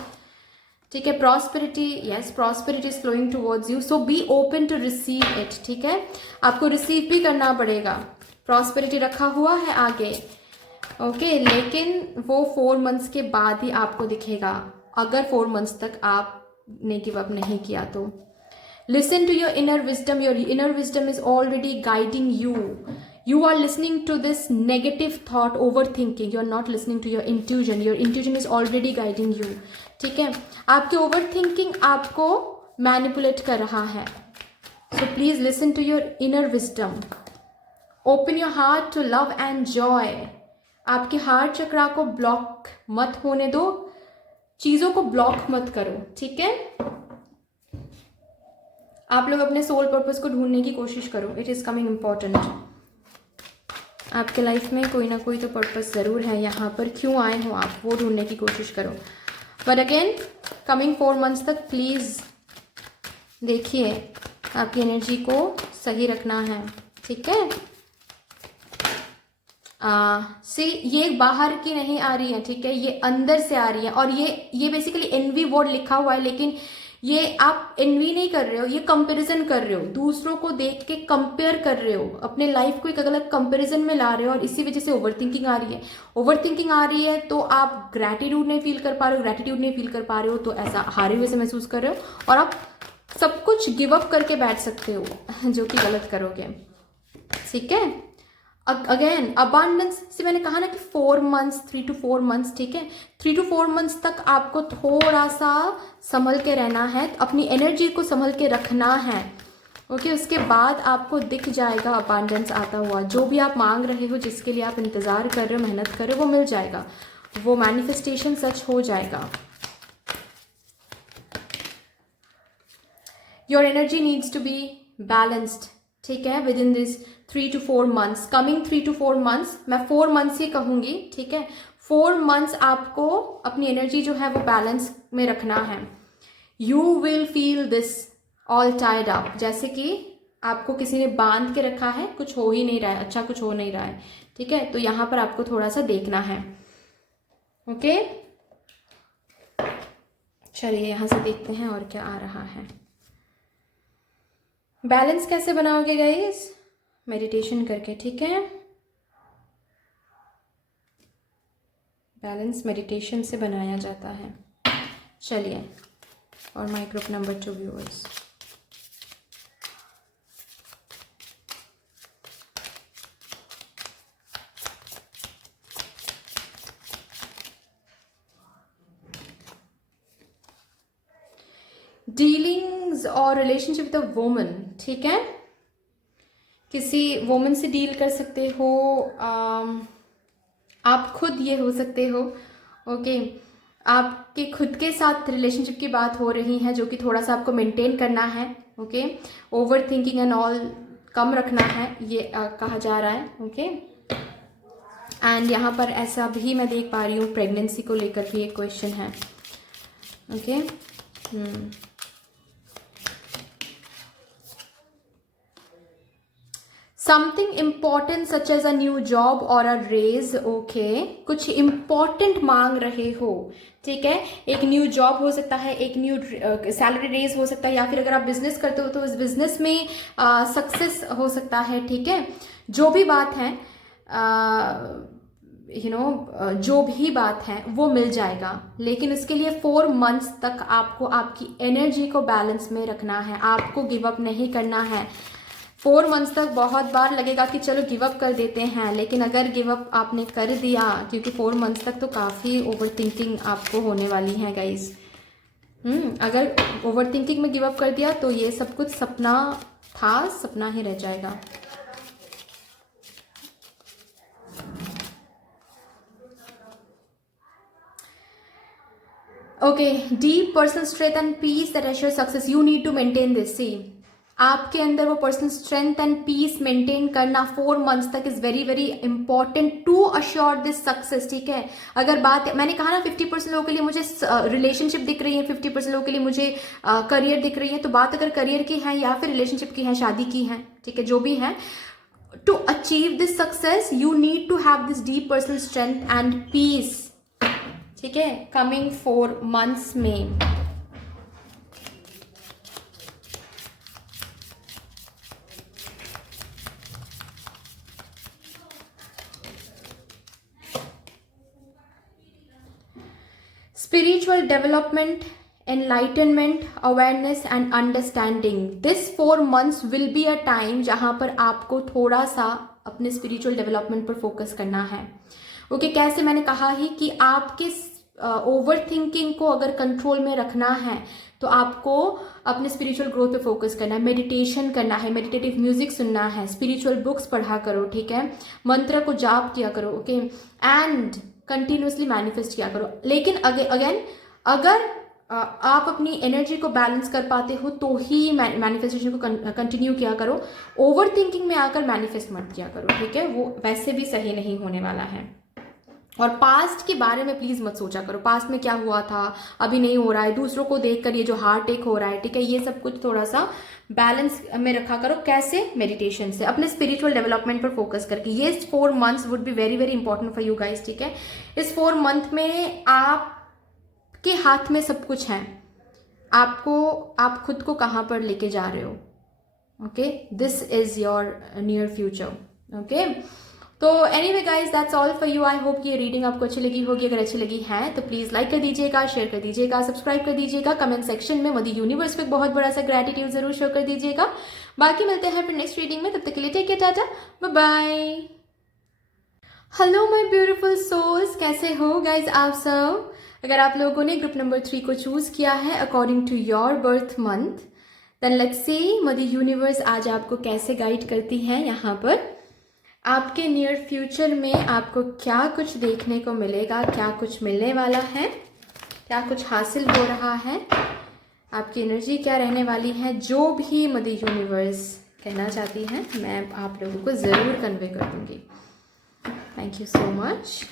ठीक है। Prosperity, yes, prosperity is flowing towards you, so be open to receive it, ठीक है। आपको रिसीव भी करना पड़ेगा, प्रॉस्पेरिटी रखा हुआ है आगे, ओके लेकिन वो 4 मंथ्स के बाद ही आपको दिखेगा, अगर 4 मंथ्स तक आपने गिव अप नहीं किया तो। Listen to your inner wisdom, your inner wisdom is already guiding you. You are listening to this negative thought, overthinking. You are not listening to your intuition. Your intuition is already guiding you. ठीक है, आपके overthinking आपको manipulate कर रहा है. So please listen to your inner wisdom. Open your heart to love and joy. आपके heart चक्रा को block मत होने दो, चीज़ों को ब्लॉक मत करो, ठीक है। आप लोग अपने सोल पर्पस को ढूंढने की कोशिश करो. It is coming important. आपके लाइफ में कोई ना कोई तो पर्पस ज़रूर है यहाँ पर, क्यों आए हो आप वो ढूंढने की कोशिश करो. बट अगेन कमिंग 4 मंथ्स तक प्लीज़ देखिए, आपकी एनर्जी को सही रखना है, ठीक है. सी ये बाहर की नहीं आ रही है, ठीक है, ये अंदर से आ रही है. और ये बेसिकली एनवी वर्ड लिखा हुआ है, लेकिन ये आप एनवी नहीं कर रहे हो, ये कंपैरिजन कर रहे हो, दूसरों को देख के कंपेयर कर रहे हो, अपने लाइफ को एक अलग कंपैरिजन में ला रहे हो, और इसी वजह से ओवरथिंकिंग आ रही है. ओवरथिंकिंग आ रही है तो आप ग्रैटिट्यूड नहीं फील कर पा रहे हो, ग्रैटिट्यूड नहीं फील कर पा रहे हो तो ऐसा हारे हुए से महसूस कर रहे हो, और आप सब कुछ गिव अप करके बैठ सकते हो, जो कि गलत करोगे, ठीक है. अगेन अबांडेंस से मैंने कहा ना कि 4 मंथ्स, 3 to 4 मंथ्स, ठीक है, 3 to 4 मंथ्स तक आपको थोड़ा सा संभल के रहना है, अपनी एनर्जी को संभल के रखना है, ओके. उसके बाद आपको दिख जाएगा अबांडेंस आता हुआ, जो भी आप मांग रहे हो, जिसके लिए आप इंतज़ार कर रहे हो, मेहनत कर रहे हो, वो मिल जाएगा, वो मैनिफेस्टेशन सच हो जाएगा. Your energy needs to be balanced, ठीक है, within this 3 to 4 months. Coming 3 to 4 months, मैं 4 मंथ्स ही कहूँगी, ठीक है. 4 मंथ्स आपको अपनी एनर्जी जो है वो बैलेंस में रखना है. You will feel this all tired up, जैसे कि आपको किसी ने बांध के रखा है, कुछ हो ही नहीं रहा है, अच्छा कुछ हो नहीं रहा है, ठीक है. तो यहाँ पर आपको थोड़ा सा देखना है, ओके. चलिए यहाँ से देखते हैं और क्या आ रहा है. बैलेंस कैसे बनाओगे गाइस? मेडिटेशन करके, ठीक है. बैलेंस मेडिटेशन से बनाया जाता है। चलिए, और my group number 2 viewers. Dealings और रिलेशनशिप विद अ वुमन, ठीक है, किसी वुमन से डील कर सकते हो, आप खुद ये हो सकते हो, ओके। आपके खुद के साथ रिलेशनशिप की बात हो रही है जो कि थोड़ा सा आपको मेंटेन करना है, okay. Over thinking and all come रखना है, ये कहा जा रहा है, ओके। एंड यहाँ पर ऐसा भी मैं देख पा रही हूँ, प्रेगनेंसी को लेकर भी एक क्वेश्चन है, okay. Something important such as a new job और अ रेज, ओके। कुछ इम्पॉर्टेंट मांग रहे हो, ठीक है। एक न्यू जॉब हो सकता है, एक न्यू सैलरी रेज हो सकता है, या फिर अगर आप बिजनेस करते हो तो उस बिजनेस में सक्सेस हो सकता है, ठीक है। जो भी बात है, जो भी बात है वो मिल जाएगा, लेकिन उसके लिए 4 मंथ्स तक आपको आपकी एनर्जी को बैलेंस में रखना है, आपको गिव अप नहीं करना है। 4 मंथ्स तक बहुत बार लगेगा कि चलो गिव अप कर देते हैं, लेकिन अगर गिव अप आपने कर दिया, क्योंकि 4 मंथ्स तक तो काफ़ी ओवर थिंकिंग आपको होने वाली है गाइज। अगर ओवर थिंकिंग में गिव अप कर दिया तो ये सब कुछ सपना था, सपना ही रह जाएगा। Okay, deep personal strength and peace that assure success, you need to maintain this. See, आपके अंदर वो personal strength and peace maintain करना 4 मंथ्स तक is very very important to assure this success, ठीक है। अगर बात, मैंने कहा ना 50% लोगों के लिए मुझे रिलेशनशिप दिख रही है, 50% लोगों के लिए मुझे करियर दिख रही है, तो बात अगर करियर की है या फिर रिलेशनशिप की है, शादी की है, ठीक है, जो भी है, to achieve this success you need to have this deep personal strength and peace, ठीक है, कमिंग 4 मंथ्स में। Spiritual development, enlightenment, awareness and understanding. This 4 months will be a time जहाँ पर आपको थोड़ा सा अपने स्पिरिचुअल डेवलपमेंट पर फोकस करना है, ओके। कैसे, मैंने कहा ही कि आपके ओवर थिंकिंग को अगर कंट्रोल में रखना है तो आपको अपने स्पिरिचुअल ग्रोथ पे फोकस करना है, मेडिटेशन करना है, मेडिटेटिव म्यूजिक सुनना है, स्पिरिचुअल बुक्स पढ़ा करो, ठीक है, मंत्र को जाप किया करो, ओके, एंड कंटिन्यूसली मैनिफेस्ट किया करो। लेकिन अगेन अगर आप अपनी एनर्जी को बैलेंस कर पाते हो तो ही मैनिफेस्टेशन को कंटिन्यू किया करो। ओवर थिंकिंग में आकर मैनिफेस्ट मत किया करो, ठीक है, वो वैसे भी सही नहीं होने वाला है। और पास्ट के बारे में प्लीज मत सोचा करो, पास्ट में क्या हुआ था, अभी नहीं हो रहा है, दूसरों को देखकर ये जो हार्ट अटैक हो रहा है, ठीक है, ये सब कुछ थोड़ा सा बैलेंस में रखा करो। कैसे, मेडिटेशन से, अपने स्पिरिचुअल डेवलपमेंट पर फोकस करके। ये 4 months would be very very important for you guys, ठीक है। इस 4 मंथ में आपके हाथ में सब कुछ है, आप खुद को कहाँ पर लेके जा रहे हो, okay, this is your near future, okay. तो anyway guys, that's all for you. I hope कि ये रीडिंग आपको अच्छी लगी होगी। अगर अच्छी लगी है तो प्लीज लाइक कर दीजिएगा, शेयर कर दीजिएगा, सब्सक्राइब कर दीजिएगा, कमेंट सेक्शन में मदी यूनिवर्स को एक बहुत बड़ा सा ग्रेटिट्यूड जरूर शो कर दीजिएगा। बाकी मिलते हैं फिर नेक्स्ट रीडिंग में, तब तक के लिए take care, tata, bye bye. Hello my beautiful souls, कैसे हो गाइज आप सब। अगर आप लोगों ने ग्रुप नंबर 3 को चूज किया है according to your birth month, then let's see mother universe आज आपको कैसे गाइड करती है। यहाँ पर आपके नियर फ्यूचर में आपको क्या कुछ देखने को मिलेगा, क्या कुछ मिलने वाला है, क्या कुछ हासिल हो रहा है, आपकी एनर्जी क्या रहने वाली है, जो भी मदर यूनिवर्स कहना चाहती है मैं आप लोगों को ज़रूर कन्वे कर दूंगी। Thank you so much,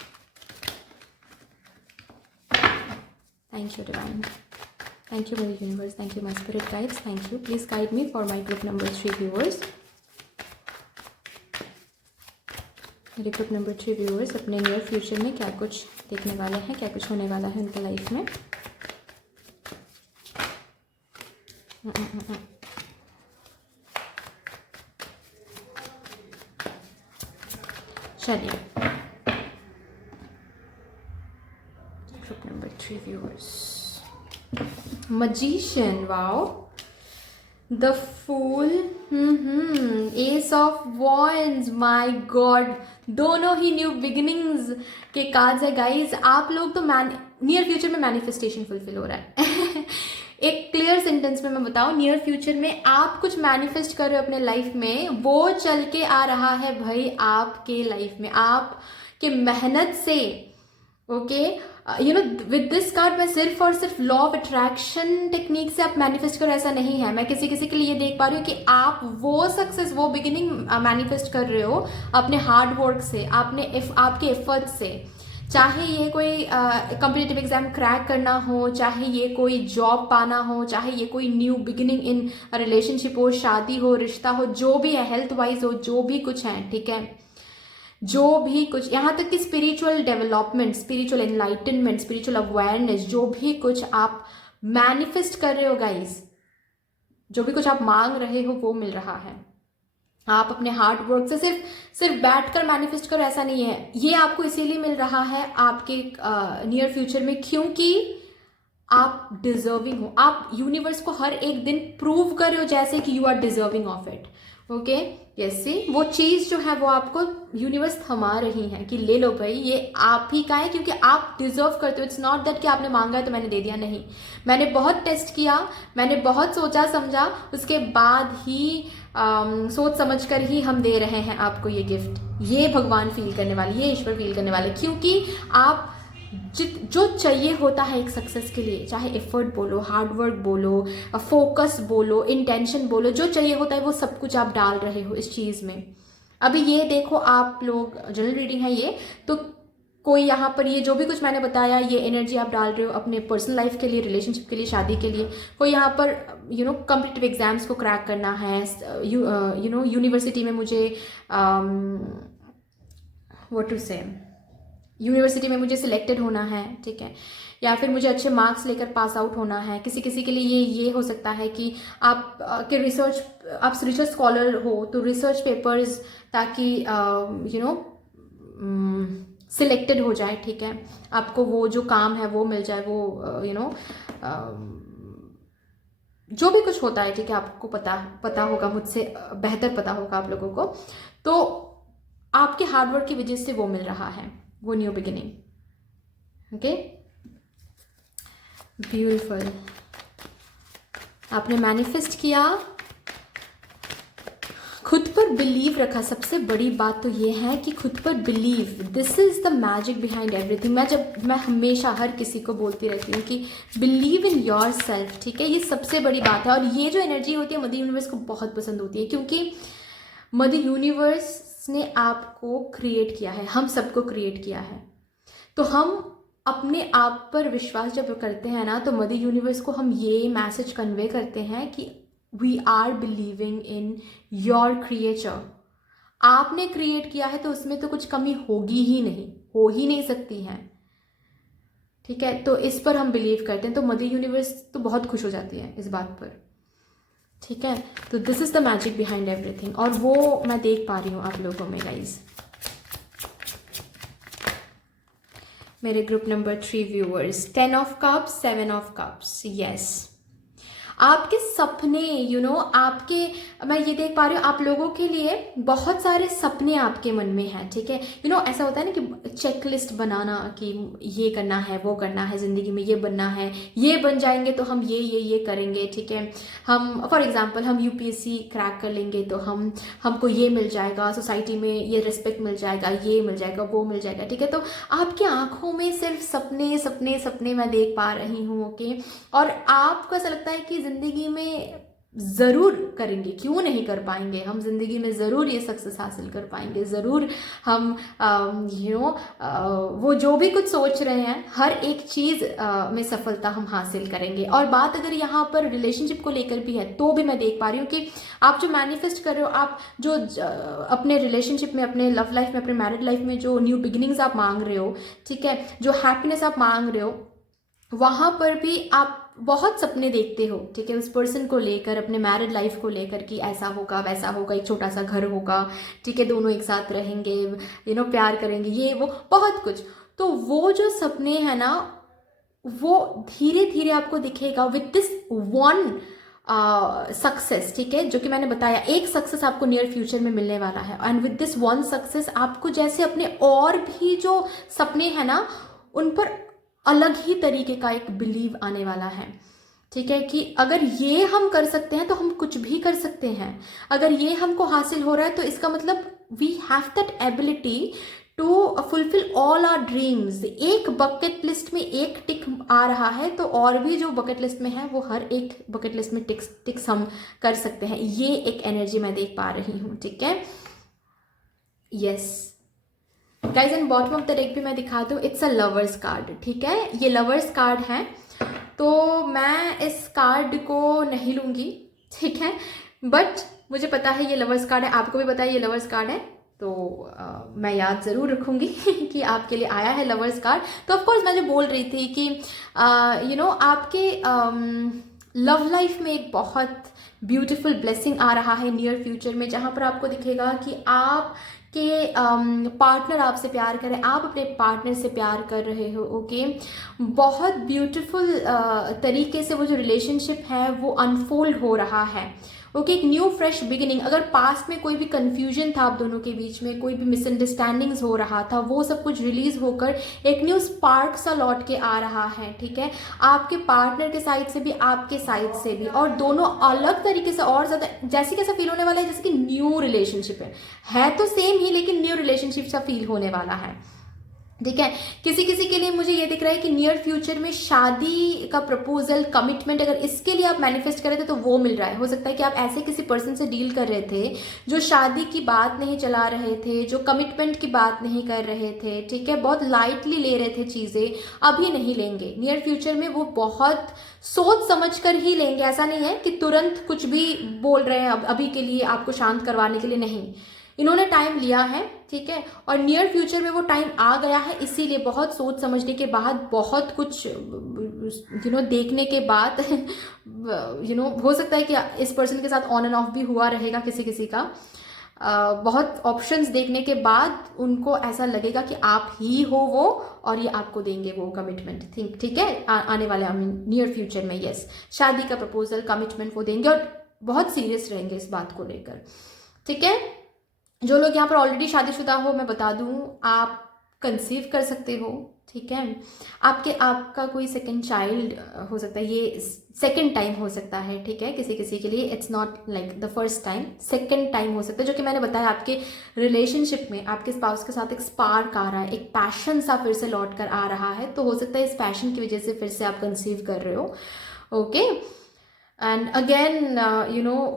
thank you divine, thank you mother universe, thank you my spirit guides, thank you. Please guide me for my group number 3 viewers. मेरे ग्रुप नंबर 3 व्यूअर्स अपने नियर फ्यूचर में क्या कुछ देखने वाले हैं, क्या कुछ होने वाला है उनके लाइफ में। चलिए, 3 viewers. Magician, wow. The Fool, Ace of Wands, my God, दोनों ही न्यू बिगिनिंग्स के कार्ड्स है गाइज. आप लोग तो नियर फ्यूचर में मैनिफेस्टेशन फुलफिल हो रहा है. एक क्लियर सेंटेंस में मैं बताऊं, नियर फ्यूचर में आप कुछ मैनिफेस्ट कर रहे हो अपने लाइफ में, वो चल के आ रहा है भाई आपके लाइफ में, आपके मेहनत से. Okay, you know with this card मैं सिर्फ और सिर्फ लॉ ऑफ अट्रैक्शन टेक्निक से आप मैनिफेस्ट करो ऐसा नहीं है. मैं किसी किसी के लिए देख पा रही हूँ कि आप वो सक्सेस, वो बिगिनिंग मैनिफेस्ट कर रहे हो अपने हार्ड वर्क से, आपके एफर्ट से. चाहे ये कोई कॉम्पिटिटिव एग्जाम क्रैक करना हो, चाहे ये कोई जॉब पाना हो, चाहे ये कोई न्यू बिगिनिंग इन रिलेशनशिप हो, शादी हो, रिश्ता हो, जो भी है, हेल्थ वाइज हो, जो भी कुछ है, ठीक है, जो भी कुछ, यहाँ तक कि spiritual development, spiritual enlightenment, spiritual awareness, जो भी कुछ आप मैनिफेस्ट कर रहे हो गाइज, जो भी कुछ आप मांग रहे हो वो मिल रहा है. आप अपने हार्ड वर्क से सिर्फ बैठकर मैनिफेस्ट करो ऐसा नहीं है. ये आपको इसीलिए मिल रहा है आपके नियर फ्यूचर में, क्योंकि आप डिजर्विंग हो. आप यूनिवर्स को हर एक दिन प्रूव कर रहे हो जैसे कि you are deserving of it. Okay, yes, वो चीज जो है वो आपको यूनिवर्स थमा रही है कि ले लो भाई, ये आप ही का है, क्योंकि आप डिजर्व करते हो. इट्स नॉट दैट कि आपने मांगा है तो मैंने दे दिया, नहीं. मैंने बहुत टेस्ट किया, मैंने बहुत सोचा समझा, उसके बाद ही सोच समझ कर ही हम दे रहे हैं आपको ये गिफ्ट. ये भगवान फील करने वाले, ये ईश्वर फील करने वाले, क्योंकि आप जो चाहिए होता है एक सक्सेस के लिए, चाहे एफर्ट बोलो, हार्ड वर्क बोलो, फोकस बोलो, इंटेंशन बोलो, जो चाहिए होता है वो सब कुछ आप डाल रहे हो इस चीज़ में. अभी ये देखो, आप लोग, जनरल रीडिंग है ये, तो कोई यहाँ पर ये जो भी कुछ मैंने बताया, ये एनर्जी आप डाल रहे हो अपने पर्सनल लाइफ के लिए, रिलेशनशिप के लिए, शादी के लिए. कोई यहाँ पर कॉम्पिटिटिव एग्जाम्स को क्रैक करना है, यूनिवर्सिटी में मुझे व्हाट टू से, यूनिवर्सिटी में मुझे सिलेक्टेड होना है, ठीक है, या फिर मुझे अच्छे मार्क्स लेकर पास आउट होना है. किसी किसी के लिए ये हो सकता है कि आप रिसर्च स्कॉलर हो, तो रिसर्च पेपर्स, ताकि सिलेक्टेड हो जाए, ठीक है, आपको वो जो काम है वो मिल जाए, वो जो भी कुछ होता है, ठीक है, आपको पता होगा, मुझसे बेहतर पता होगा आप लोगों को. तो आपके हार्डवर्क की वजह से वो मिल रहा है, वो न्यू बिगिनिंग. Okay, beautiful. आपने मैनिफेस्ट किया, खुद पर बिलीव रखा. सबसे बड़ी बात तो ये है कि खुद पर believe, this is the magic behind everything. मैं हमेशा हर किसी को बोलती रहती हूँ कि बिलीव इन योर सेल्फ, ठीक है, ये सबसे बड़ी बात है. और ये जो एनर्जी होती है मदर यूनिवर्स को बहुत पसंद होती है, क्योंकि मदर यूनिवर्स ने आपको क्रिएट किया है, हम सबको क्रिएट किया है. तो हम अपने आप पर विश्वास जब करते हैं ना, तो मदर यूनिवर्स को हम ये मैसेज कन्वे करते हैं कि we are believing in your creature. आपने क्रिएट किया है तो उसमें तो कुछ कमी होगी ही नहीं, हो ही नहीं सकती है, ठीक है. तो इस पर हम बिलीव करते हैं, तो मदर यूनिवर्स तो बहुत खुश हो जाती है इस बात पर, ठीक है. तो this is the magic behind everything, और वो मैं देख पा रही हूँ आप लोगों में गाइज. मेरे group number 3 viewers, 10 of cups, 7 of cups. Yes, आपके सपने, आपके, मैं ये देख पा रही हूँ आप लोगों के लिए बहुत सारे सपने आपके मन में हैं, ठीक है. ऐसा होता है ना कि चेकलिस्ट बनाना कि ये करना है, वो करना है, ज़िंदगी में ये बनना है, ये बन जाएंगे तो हम ये करेंगे, ठीक है. हम फॉर एग्जांपल हम यूपीएससी क्रैक कर लेंगे तो हमको ये मिल जाएगा, सोसाइटी में ये रिस्पेक्ट मिल जाएगा, ये मिल जाएगा, वो मिल जाएगा, ठीक है. तो आपकी आंखों में सिर्फ सपने सपने सपने मैं देख पा रही हूँ, ओके. और आपको ऐसा लगता है कि जिंदगी में ज़रूर करेंगे, क्यों नहीं कर पाएंगे, हम जिंदगी में ज़रूर ये सक्सेस हासिल कर पाएंगे, ज़रूर हम वो जो भी कुछ सोच रहे हैं हर एक चीज़ में सफलता हम हासिल करेंगे. और बात अगर यहाँ पर रिलेशनशिप को लेकर भी है तो भी मैं देख पा रही हूँ कि आप जो मैनिफेस्ट कर रहे हो, आप जो अपने रिलेशनशिप में, अपने लव लाइफ में, अपने मैरिड लाइफ में जो न्यू बिगिनिंग्स आप मांग रहे हो, ठीक है, जो हैप्पीनेस आप मांग रहे हो, वहाँ पर भी आप बहुत सपने देखते हो, ठीक है, उस पर्सन को लेकर, अपने मैरिड लाइफ को लेकर कि ऐसा होगा, वैसा होगा, एक छोटा सा घर होगा, ठीक है, दोनों एक साथ रहेंगे, प्यार करेंगे, ये वो बहुत कुछ. तो वो जो सपने हैं ना, वो धीरे धीरे आपको दिखेगा विद दिस वन सक्सेस, ठीक है, जो कि मैंने बताया एक सक्सेस आपको नियर फ्यूचर में मिलने वाला है। And with this one success आपको जैसे अपने और भी जो सपने हैं ना उन पर अलग ही तरीके का एक बिलीव आने वाला है, ठीक है, कि अगर ये हम कर सकते हैं तो हम कुछ भी कर सकते हैं। अगर ये हमको हासिल हो रहा है तो इसका मतलब we have that ability to fulfil all our dreams. एक बकेट लिस्ट में एक टिक आ रहा है तो और भी जो बकेट लिस्ट में है वो हर एक बकेट लिस्ट में टिक्स हम कर सकते हैं। ये एक एनर्जी मैं देख पा रही हूँ, ठीक है। Yes guys, and bottom of the deck भी मैं दिखा दूँ, इट्स अ लवर्स कार्ड, ठीक है, ये लवर्स कार्ड है। तो मैं इस कार्ड को नहीं लूँगी, ठीक है, बट मुझे पता है ये लवर्स कार्ड है, आपको भी पता है ये लवर्स कार्ड है, तो मैं याद ज़रूर रखूँगी कि आपके लिए आया है लवर्स कार्ड। तो ऑफ कोर्स मैं जो बोल रही थी कि यू नो आपके लव लाइफ में एक बहुत ब्यूटीफुल ब्लेसिंग आ रहा है नियर फ्यूचर में, जहाँ पर आपको दिखेगा कि आप कि पार्टनर आपसे प्यार करें, आप अपने पार्टनर से प्यार कर रहे हो, ओके। बहुत ब्यूटीफुल तरीके से वो जो रिलेशनशिप है वो अनफोल्ड हो रहा है, ओके, एक न्यू फ्रेश बिगिनिंग। अगर पास्ट में कोई भी कंफ्यूजन था आप दोनों के बीच में, कोई भी मिसअंडरस्टैंडिंग्स हो रहा था, वो सब कुछ रिलीज होकर एक न्यू स्पार्क सा लौट के आ रहा है, ठीक है, आपके पार्टनर के साइड से भी आपके साइड से भी, और दोनों अलग तरीके से और ज़्यादा जैसे कैसा फील होने वाला है जैसे कि न्यू रिलेशनशिप है तो सेम ही लेकिन न्यू रिलेशनशिप सा फील होने वाला है, ठीक है। किसी किसी के लिए मुझे ये दिख रहा है कि नियर फ्यूचर में शादी का प्रपोजल, कमिटमेंट, अगर इसके लिए आप मैनिफेस्ट कर रहे थे तो वो मिल रहा है। हो सकता है कि आप ऐसे किसी पर्सन से डील कर रहे थे जो शादी की बात नहीं चला रहे थे, जो कमिटमेंट की बात नहीं कर रहे थे, ठीक है, बहुत लाइटली ले रहे थे चीज़ें, अभी नहीं लेंगे। नियर फ्यूचर में वो बहुत सोच समझ कर ही लेंगे। ऐसा नहीं है कि तुरंत कुछ भी बोल रहे हैं अभी के लिए आपको शांत करवाने के लिए, नहीं, इन्होंने टाइम लिया है, ठीक है, और नियर फ्यूचर में वो टाइम आ गया है, इसीलिए बहुत सोच समझने के बाद, बहुत कुछ देखने के बाद हो सकता है कि इस पर्सन के साथ ऑन एंड ऑफ भी हुआ रहेगा किसी किसी का। बहुत ऑप्शंस देखने के बाद उनको ऐसा लगेगा कि आप ही हो वो और ये आपको देंगे वो कमिटमेंट, ठीक है, आने वाले नियर फ्यूचर में। यस, शादी का प्रपोजल, कमिटमेंट वो देंगे और बहुत सीरियस रहेंगे इस बात को लेकर, ठीक है। जो लोग यहाँ पर ऑलरेडी शादीशुदा हो, मैं बता दूँ आप कंसीव कर सकते हो, ठीक है, आपका कोई सेकंड चाइल्ड हो सकता है, ये सेकंड टाइम हो सकता है, ठीक है, किसी किसी के लिए it's not like the first time, second time हो सकता है, जो कि मैंने बताया आपके रिलेशनशिप में आपके स्पाउस के साथ एक स्पार्क आ रहा है, एक पैशन सा फिर से लौट कर आ रहा है, तो हो सकता है इस पैशन की वजह से फिर से आप कंसीव कर रहे हो, ओके। एंड अगेन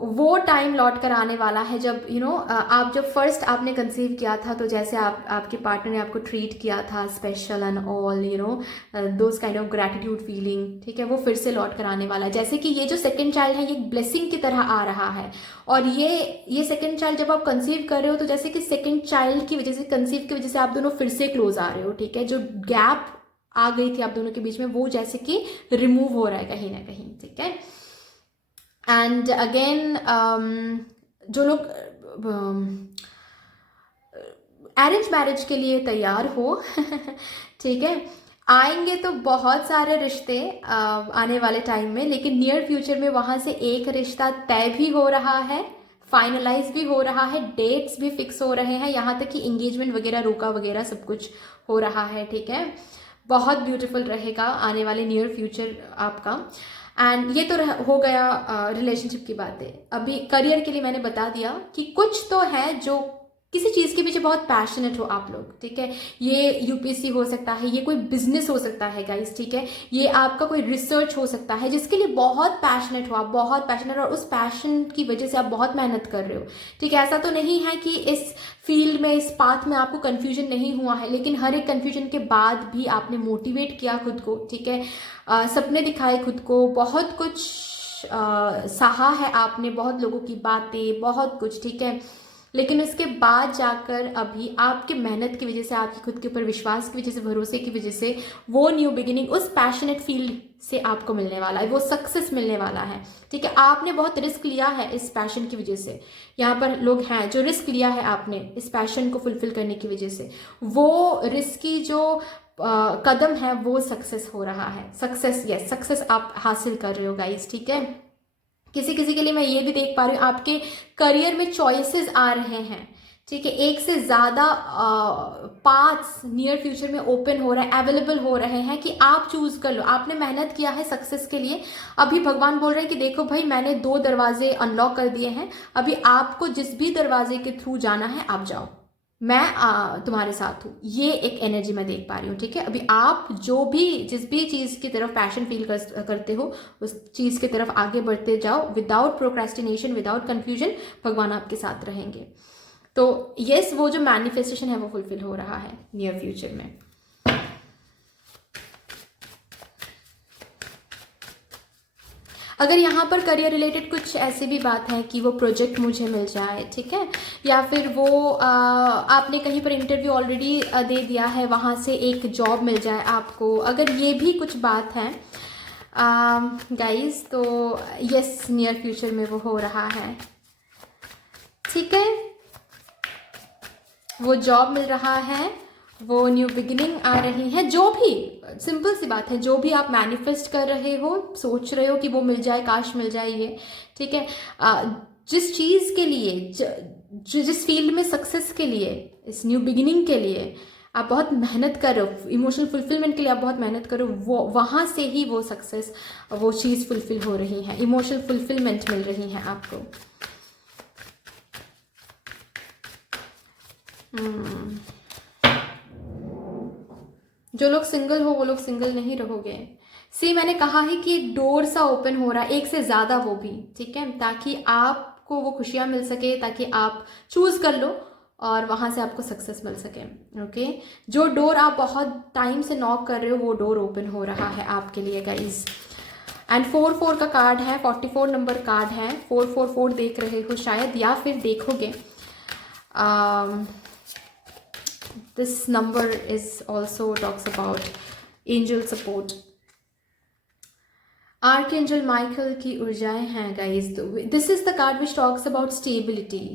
वो टाइम लौट कर आने वाला है जब आप जब फर्स्ट आपने कंसीव किया था, तो जैसे आपके पार्टनर ने आपको ट्रीट किया था special and all those kind of gratitude feeling, ठीक है, वो फिर से लौट कर आने वाला है। जैसे कि ये जो सेकंड चाइल्ड है ये एक ब्लेसिंग की तरह आ रहा है, और ये सेकंड चाइल्ड जब आप कंसीव कर रहे हो तो जैसे कि सेकंड चाइल्ड की वजह से, कंसीव की वजह से आप दोनों फिर से क्लोज आ रहे हो, ठीक है, जो गैप आ गई थी आप दोनों के बीच में वो जैसे कि रिमूव हो रहा है कहीं ना कहीं, ठीक है। एंड अगेन जो लोग अरेंज मैरिज के लिए तैयार हो ठीक है, आएंगे तो बहुत सारे रिश्ते आने वाले टाइम में, लेकिन नियर फ्यूचर में वहाँ से एक रिश्ता तय भी हो रहा है, फाइनलाइज भी हो रहा है, डेट्स भी फिक्स हो रहे हैं, यहाँ तक कि एंगेजमेंट वगैरह, रोका वगैरह सब कुछ हो रहा है, ठीक है। बहुत ब्यूटीफुल रहेगा आने वाले नियर फ्यूचर आपका। एंड ये तो हो गया रिलेशनशिप की बातें। अभी करियर के लिए मैंने बता दिया कि कुछ तो है जो किसी चीज़ के पीछे बहुत पैशनेट हो आप लोग, ठीक है, ये यूपीएससी हो सकता है, ये कोई बिजनेस हो सकता है गाइस, ठीक है, ये आपका कोई रिसर्च हो सकता है जिसके लिए बहुत पैशनेट हो आप, बहुत पैशनेट, और उस पैशन की वजह से आप बहुत मेहनत कर रहे हो, ठीक है। ऐसा तो नहीं है कि इस फील्ड में, इस पाथ में आपको कन्फ्यूजन नहीं हुआ है, लेकिन हर एक कन्फ्यूजन के बाद भी आपने मोटिवेट किया खुद को, ठीक है, सपने दिखाए खुद को, बहुत कुछ सहा है आपने, बहुत लोगों की बातें, बहुत कुछ, ठीक है, लेकिन उसके बाद जाकर अभी आपके मेहनत की वजह से, आपकी खुद के ऊपर विश्वास की वजह से, भरोसे की वजह से वो न्यू बिगिनिंग उस पैशनेट फील्ड से आपको मिलने वाला है, वो सक्सेस मिलने वाला है। ठीक है, आपने बहुत रिस्क लिया है इस पैशन की वजह से। यहाँ पर लोग हैं जो रिस्क लिया है आपने इस पैशन को फुलफिल करने की वजह से, वो रिस्क की जो कदम है वो सक्सेस हो रहा है। सक्सेस, यस, सक्सेस आप हासिल कर रहे हो गाइस। ठीक है, किसी किसी के लिए मैं ये भी देख पा रही हूँ आपके करियर में चॉइसेस आ रहे हैं। ठीक है, एक से ज़्यादा पाथ्स नियर फ्यूचर में ओपन हो रहे हैं, अवेलेबल हो रहे हैं कि आप चूज कर लो। आपने मेहनत किया है सक्सेस के लिए, अभी भगवान बोल रहे हैं कि देखो भाई मैंने 2 दरवाजे अनलॉक कर दिए हैं, अभी आपको जिस भी दरवाजे के थ्रू जाना है आप जाओ, मैं तुम्हारे साथ हूँ। ये एक एनर्जी मैं देख पा रही हूँ। ठीक है, अभी आप जो भी जिस भी चीज़ की तरफ पैशन फील करते हो उस चीज़ की तरफ आगे बढ़ते जाओ विदाउट प्रोक्रेस्टिनेशन, विदाउट कंफ्यूजन। भगवान आपके साथ रहेंगे। तो यस, वो जो मैनिफेस्टेशन है वो फुलफिल हो रहा है नियर फ्यूचर में। अगर यहाँ पर करियर रिलेटेड कुछ ऐसी भी बात है कि वो प्रोजेक्ट मुझे मिल जाए, ठीक है, या फिर वो आपने कहीं पर इंटरव्यू ऑलरेडी दे दिया है, वहाँ से एक जॉब मिल जाए आपको, अगर ये भी कुछ बात है गाइस, तो यस, नियर फ्यूचर में वो हो रहा है। ठीक है, वो जॉब मिल रहा है, वो न्यू बिगिनिंग आ रही है, जो भी सिंपल सी बात है, जो भी आप मैनिफेस्ट कर रहे हो, सोच रहे हो कि वो मिल जाए, काश मिल जाए ये। ठीक है, जिस चीज़ के लिए, जिस फील्ड में सक्सेस के लिए, इस न्यू बिगिनिंग के लिए आप बहुत मेहनत कर रहे हो, इमोशनल फुलफिलमेंट के लिए आप बहुत मेहनत करो, वो वहाँ से ही वो सक्सेस, वो चीज़ फुलफिल हो रही है, इमोशनल फुलफिलमेंट मिल रही है आपको। जो लोग सिंगल हो वो लोग सिंगल नहीं रहोगे। सी, मैंने कहा है कि एक डोर सा ओपन हो रहा है, एक से ज़्यादा, वो भी, ठीक है, ताकि आपको वो खुशियाँ मिल सके, ताकि आप चूज़ कर लो और वहाँ से आपको सक्सेस मिल सके। ओके, जो डोर आप बहुत टाइम से नॉक कर रहे हो वो डोर ओपन हो रहा है आपके लिए गाइज। एंड 4 का कार्ड है, 44 नंबर कार्ड है, 444 देख रहे हो शायद, या फिर देखोगे। This number is also talks about angel support. Archangel Michael की ऊर्जाएं हैं guys. This is the card which talks about stability,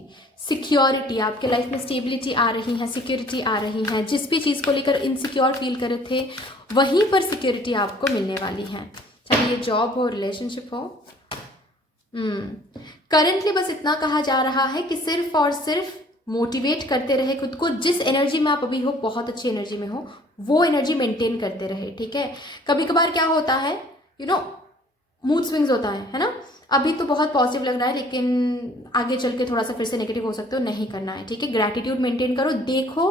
security. आपके लाइफ में स्टेबिलिटी आ रही है, सिक्योरिटी आ रही है। जिस भी चीज़ को लेकर इनसिक्योर फील कर रहे थे वहीं पर सिक्योरिटी आपको मिलने वाली है, चाहे ये जॉब हो, रिलेशनशिप हो। करंटली बस इतना कहा जा रहा है कि सिर्फ और सिर्फ मोटिवेट करते रहे खुद को, जिस एनर्जी में आप अभी हो, बहुत अच्छी एनर्जी में हो, वो एनर्जी मेंटेन करते रहे। ठीक है, कभी कभार क्या होता है, मूड स्विंग्स होता है ना। अभी तो बहुत पॉजिटिव लग रहा है, लेकिन आगे चल के थोड़ा सा फिर से नेगेटिव हो सकते हो, नहीं करना है। ठीक है, ग्रैटिट्यूड मेंटेन करो, देखो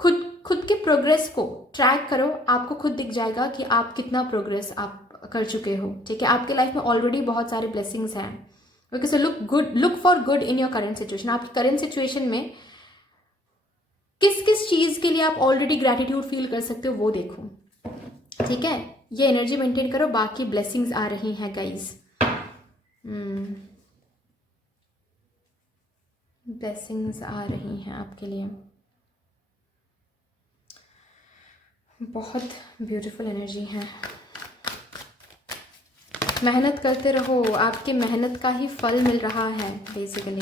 खुद के प्रोग्रेस को ट्रैक करो, आपको खुद दिख जाएगा कि आप कितना प्रोग्रेस आप कर चुके हो। ठीक है, आपके लाइफ में ऑलरेडी बहुत सारे ब्लेसिंग्स हैं। Okay, so look for good in your current situation. आपकी करंट सिचुएशन में किस किस चीज के लिए आप ऑलरेडी ग्रैटिट्यूड फील कर सकते हो वो देखो। ठीक है, ये एनर्जी मेंटेन करो, बाकी ब्लेसिंग्स आ रही हैं गाइस। ब्लेसिंग्स आ रही हैं आपके लिए, बहुत ब्यूटीफुल एनर्जी है। मेहनत करते रहो, आपके मेहनत का ही फल मिल रहा है basically.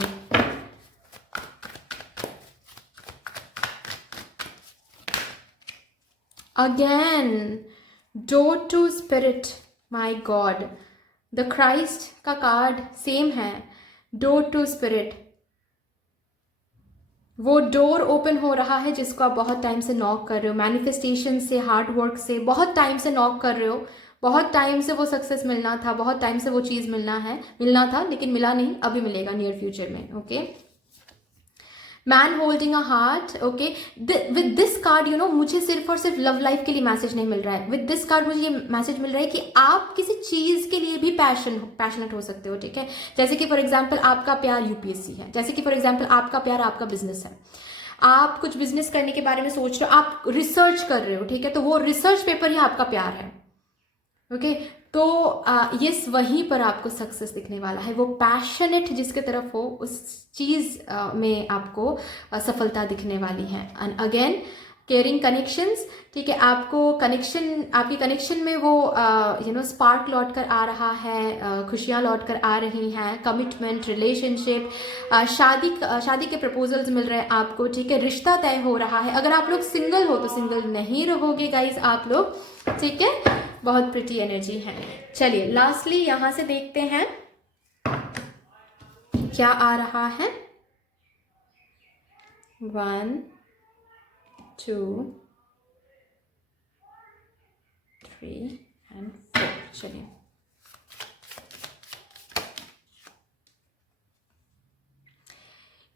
Again door to spirit, my God, the Christ का कार्ड सेम है, डोर टू स्पिरिट। वो डोर ओपन हो रहा है जिसको आप बहुत टाइम से नॉक कर रहे हो, मैनिफेस्टेशन से, हार्ड वर्क से बहुत टाइम से नॉक कर रहे हो, बहुत टाइम से वो सक्सेस मिलना था, बहुत टाइम से वो चीज़ मिलना था लेकिन मिला नहीं, अभी मिलेगा नियर फ्यूचर में। Okay, man holding a heart. Okay, with this card मुझे सिर्फ और सिर्फ लव लाइफ के लिए मैसेज नहीं मिल रहा है, विद दिस कार्ड मुझे ये मैसेज मिल रहा है कि आप किसी चीज़ के लिए भी पैशनेट हो सकते हो। ठीक है, जैसे कि फॉर एग्जाम्पल आपका प्यार यूपीएससी है, जैसे कि फॉर एग्जाम्पल आपका प्यार आपका बिजनेस है, आप कुछ बिजनेस करने के बारे में सोच रहे हो, आप रिसर्च कर रहे हो। ठीक है, तो वो रिसर्च पेपर ही आपका प्यार है। ओके, तो यस, वहीं पर आपको सक्सेस दिखने वाला है। वो पैशनेट जिसके तरफ हो उस चीज़ में आपको सफलता दिखने वाली है। एंड अगेन केयरिंग कनेक्शंस, ठीक है, आपको कनेक्शन, आपकी कनेक्शन में वो स्पार्क लौट कर आ रहा है, खुशियाँ लौट कर आ रही हैं, कमिटमेंट, रिलेशनशिप, शादी के प्रपोजल्स मिल रहे हैं आपको, ठीक है, रिश्ता तय हो रहा है। अगर आप लोग सिंगल हो तो सिंगल नहीं रहोगे गाइज आप लोग, ठीक है, बहुत प्रिटी एनर्जी है। चलिए लास्टली यहाँ से देखते हैं क्या आ रहा है। 1 2 3 and 4। चलिए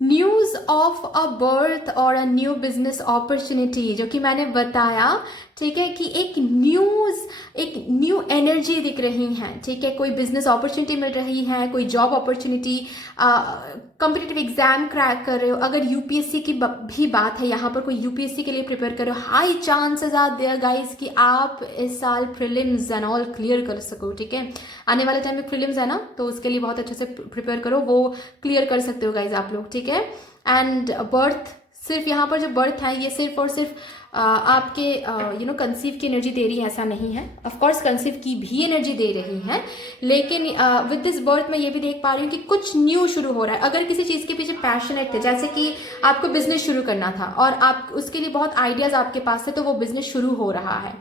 न्यूज़ ऑफ अ बर्थ और अ न्यू बिजनेस अपॉर्चुनिटी, जो कि मैंने बताया, ठीक है, कि एक न्यू एनर्जी दिख रही है, ठीक है, कोई बिजनेस अपॉर्चुनिटी मिल रही है, कोई job opportunity, competitive exam crack कर रहे हो, अगर यूपीएससी की भी बात है, यहाँ पर कोई यूपीएससी के लिए प्रिपेयर कर रहे हो, high chances are there guys कि आप इस साल प्रीलिम्स एंड ऑल क्लियर कर सको, ठीक है, आने वाले टाइम में प्रीलिम्स है ना, तो उसके लिए बहुत अच्छे से प्रिपेयर करो, वो क्लियर कर सकते हो गाइज आप लोग, ठीक है। एंड बर्थ, सिर्फ यहाँ पर जो बर्थ है ये सिर्फ और सिर्फ आपके कंसीव की एनर्जी दे रही है, ऐसा नहीं है, ऑफ कोर्स कंसीव की भी एनर्जी दे रही है, लेकिन विद दिस बर्थ मैं ये भी देख पा रही हूँ कि कुछ न्यू शुरू हो रहा है। अगर किसी चीज़ के पीछे पैशनेट थे, जैसे कि आपको बिजनेस शुरू करना था और आप उसके लिए बहुत आइडियाज आपके पास है, तो वो बिजनेस शुरू हो रहा है,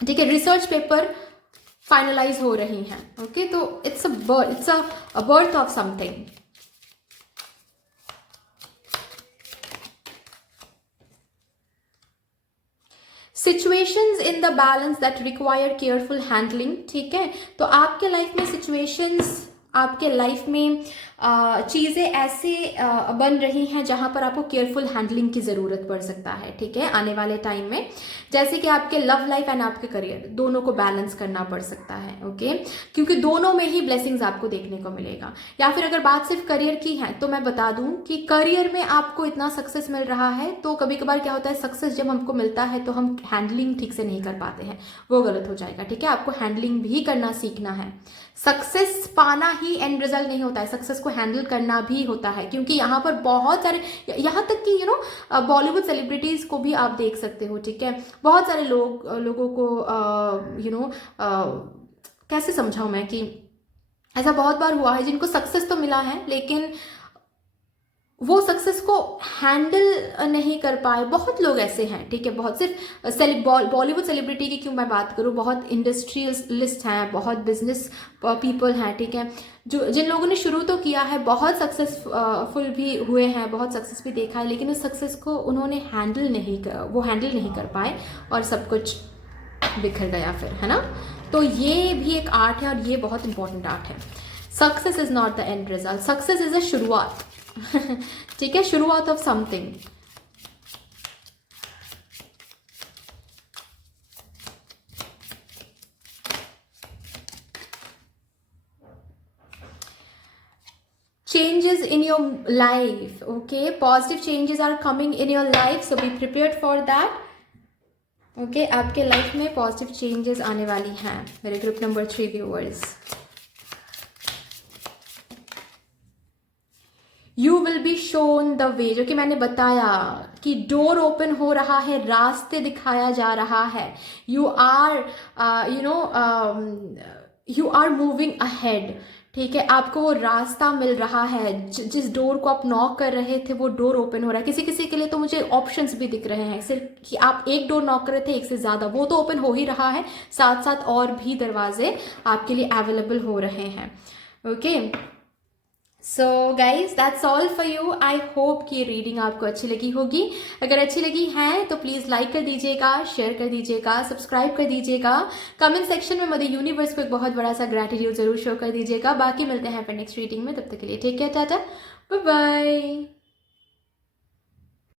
ठीक है, रिसर्च पेपर फाइनलाइज हो रही हैं, ओके, तो it's a birth of something. Situations in the balance that require careful handling, ठीक है, तो आपके लाइफ में सिचुएशंस, आपके लाइफ में चीज़ें ऐसे बन रही हैं जहां पर आपको केयरफुल हैंडलिंग की ज़रूरत पड़ सकता है, ठीक है, आने वाले टाइम में, जैसे कि आपके लव लाइफ एंड आपके करियर दोनों को बैलेंस करना पड़ सकता है, ओके, क्योंकि दोनों में ही ब्लेसिंग्स आपको देखने को मिलेगा। या फिर अगर बात सिर्फ करियर की है तो मैं बता दूं कि करियर में आपको इतना सक्सेस मिल रहा है, तो कभी कभार क्या होता है, सक्सेस जब हमको मिलता है तो हम हैंडलिंग ठीक से नहीं कर पाते हैं, वो गलत हो जाएगा, ठीक है, आपको हैंडलिंग भी करना सीखना है। सक्सेस पाना ही एंड रिजल्ट नहीं होता है, सक्सेस को हैंडल करना भी होता है, क्योंकि यहाँ पर बहुत सारे, यहाँ तक कि बॉलीवुड सेलिब्रिटीज को भी आप देख सकते हो, ठीक है, बहुत सारे लोगों को कैसे समझाऊं मैं कि ऐसा बहुत बार हुआ है जिनको सक्सेस तो मिला है लेकिन वो सक्सेस को हैंडल नहीं कर पाए। बहुत लोग ऐसे हैं, ठीक है, बहुत सिर्फ बॉलीवुड सेलिब्रिटी की क्यों मैं बात करूं, बहुत इंडस्ट्रियलिस्ट हैं, बहुत बिजनेस पीपल हैं, ठीक है, जो जिन लोगों ने शुरू तो किया है, बहुत सक्सेसफुल भी हुए हैं, बहुत सक्सेस भी देखा है, लेकिन उस सक्सेस को उन्होंने हैंडल नहीं कर पाए और सब कुछ बिखर गया फिर, है ना। तो ये भी एक आर्ट है और ये बहुत इंपॉर्टेंट आर्ट है। Success is not the end result, success is a शुरुआत ठीक है, शुरुआत of something. Changes in your life, okay, positive changes are coming in your life, so be prepared for that, okay, आपके life में positive changes आने वाली हैं मेरे group number 3 viewers. You will be shown the way, जो कि मैंने बताया कि डोर ओपन हो रहा है, रास्ते दिखाया जा रहा है, यू आर मूविंग अहेड, ठीक है, आपको वो रास्ता मिल रहा है, जिस डोर को आप नॉक कर रहे थे वो डोर ओपन हो रहा है। किसी किसी के लिए तो मुझे ऑप्शंस भी दिख रहे हैं, सिर्फ कि आप एक डोर नॉक कर रहे थे, एक से ज़्यादा, वो तो ओपन हो ही रहा है, साथ साथ और भी दरवाजे आपके लिए अवेलेबल हो रहे हैं, okay. So guys that's all for you. I hope कि ये रीडिंग आपको अच्छी लगी होगी। अगर अच्छी लगी है तो प्लीज़ लाइक कर दीजिएगा, शेयर कर दीजिएगा, सब्सक्राइब कर दीजिएगा, कमेंट सेक्शन में मदर यूनिवर्स को एक बहुत बड़ा सा ग्रैटिट्यूड जरूर शो कर दीजिएगा। बाकी मिलते हैं फिर नेक्स्ट रीडिंग में, तब तक के लिए take care, tata, bye bye.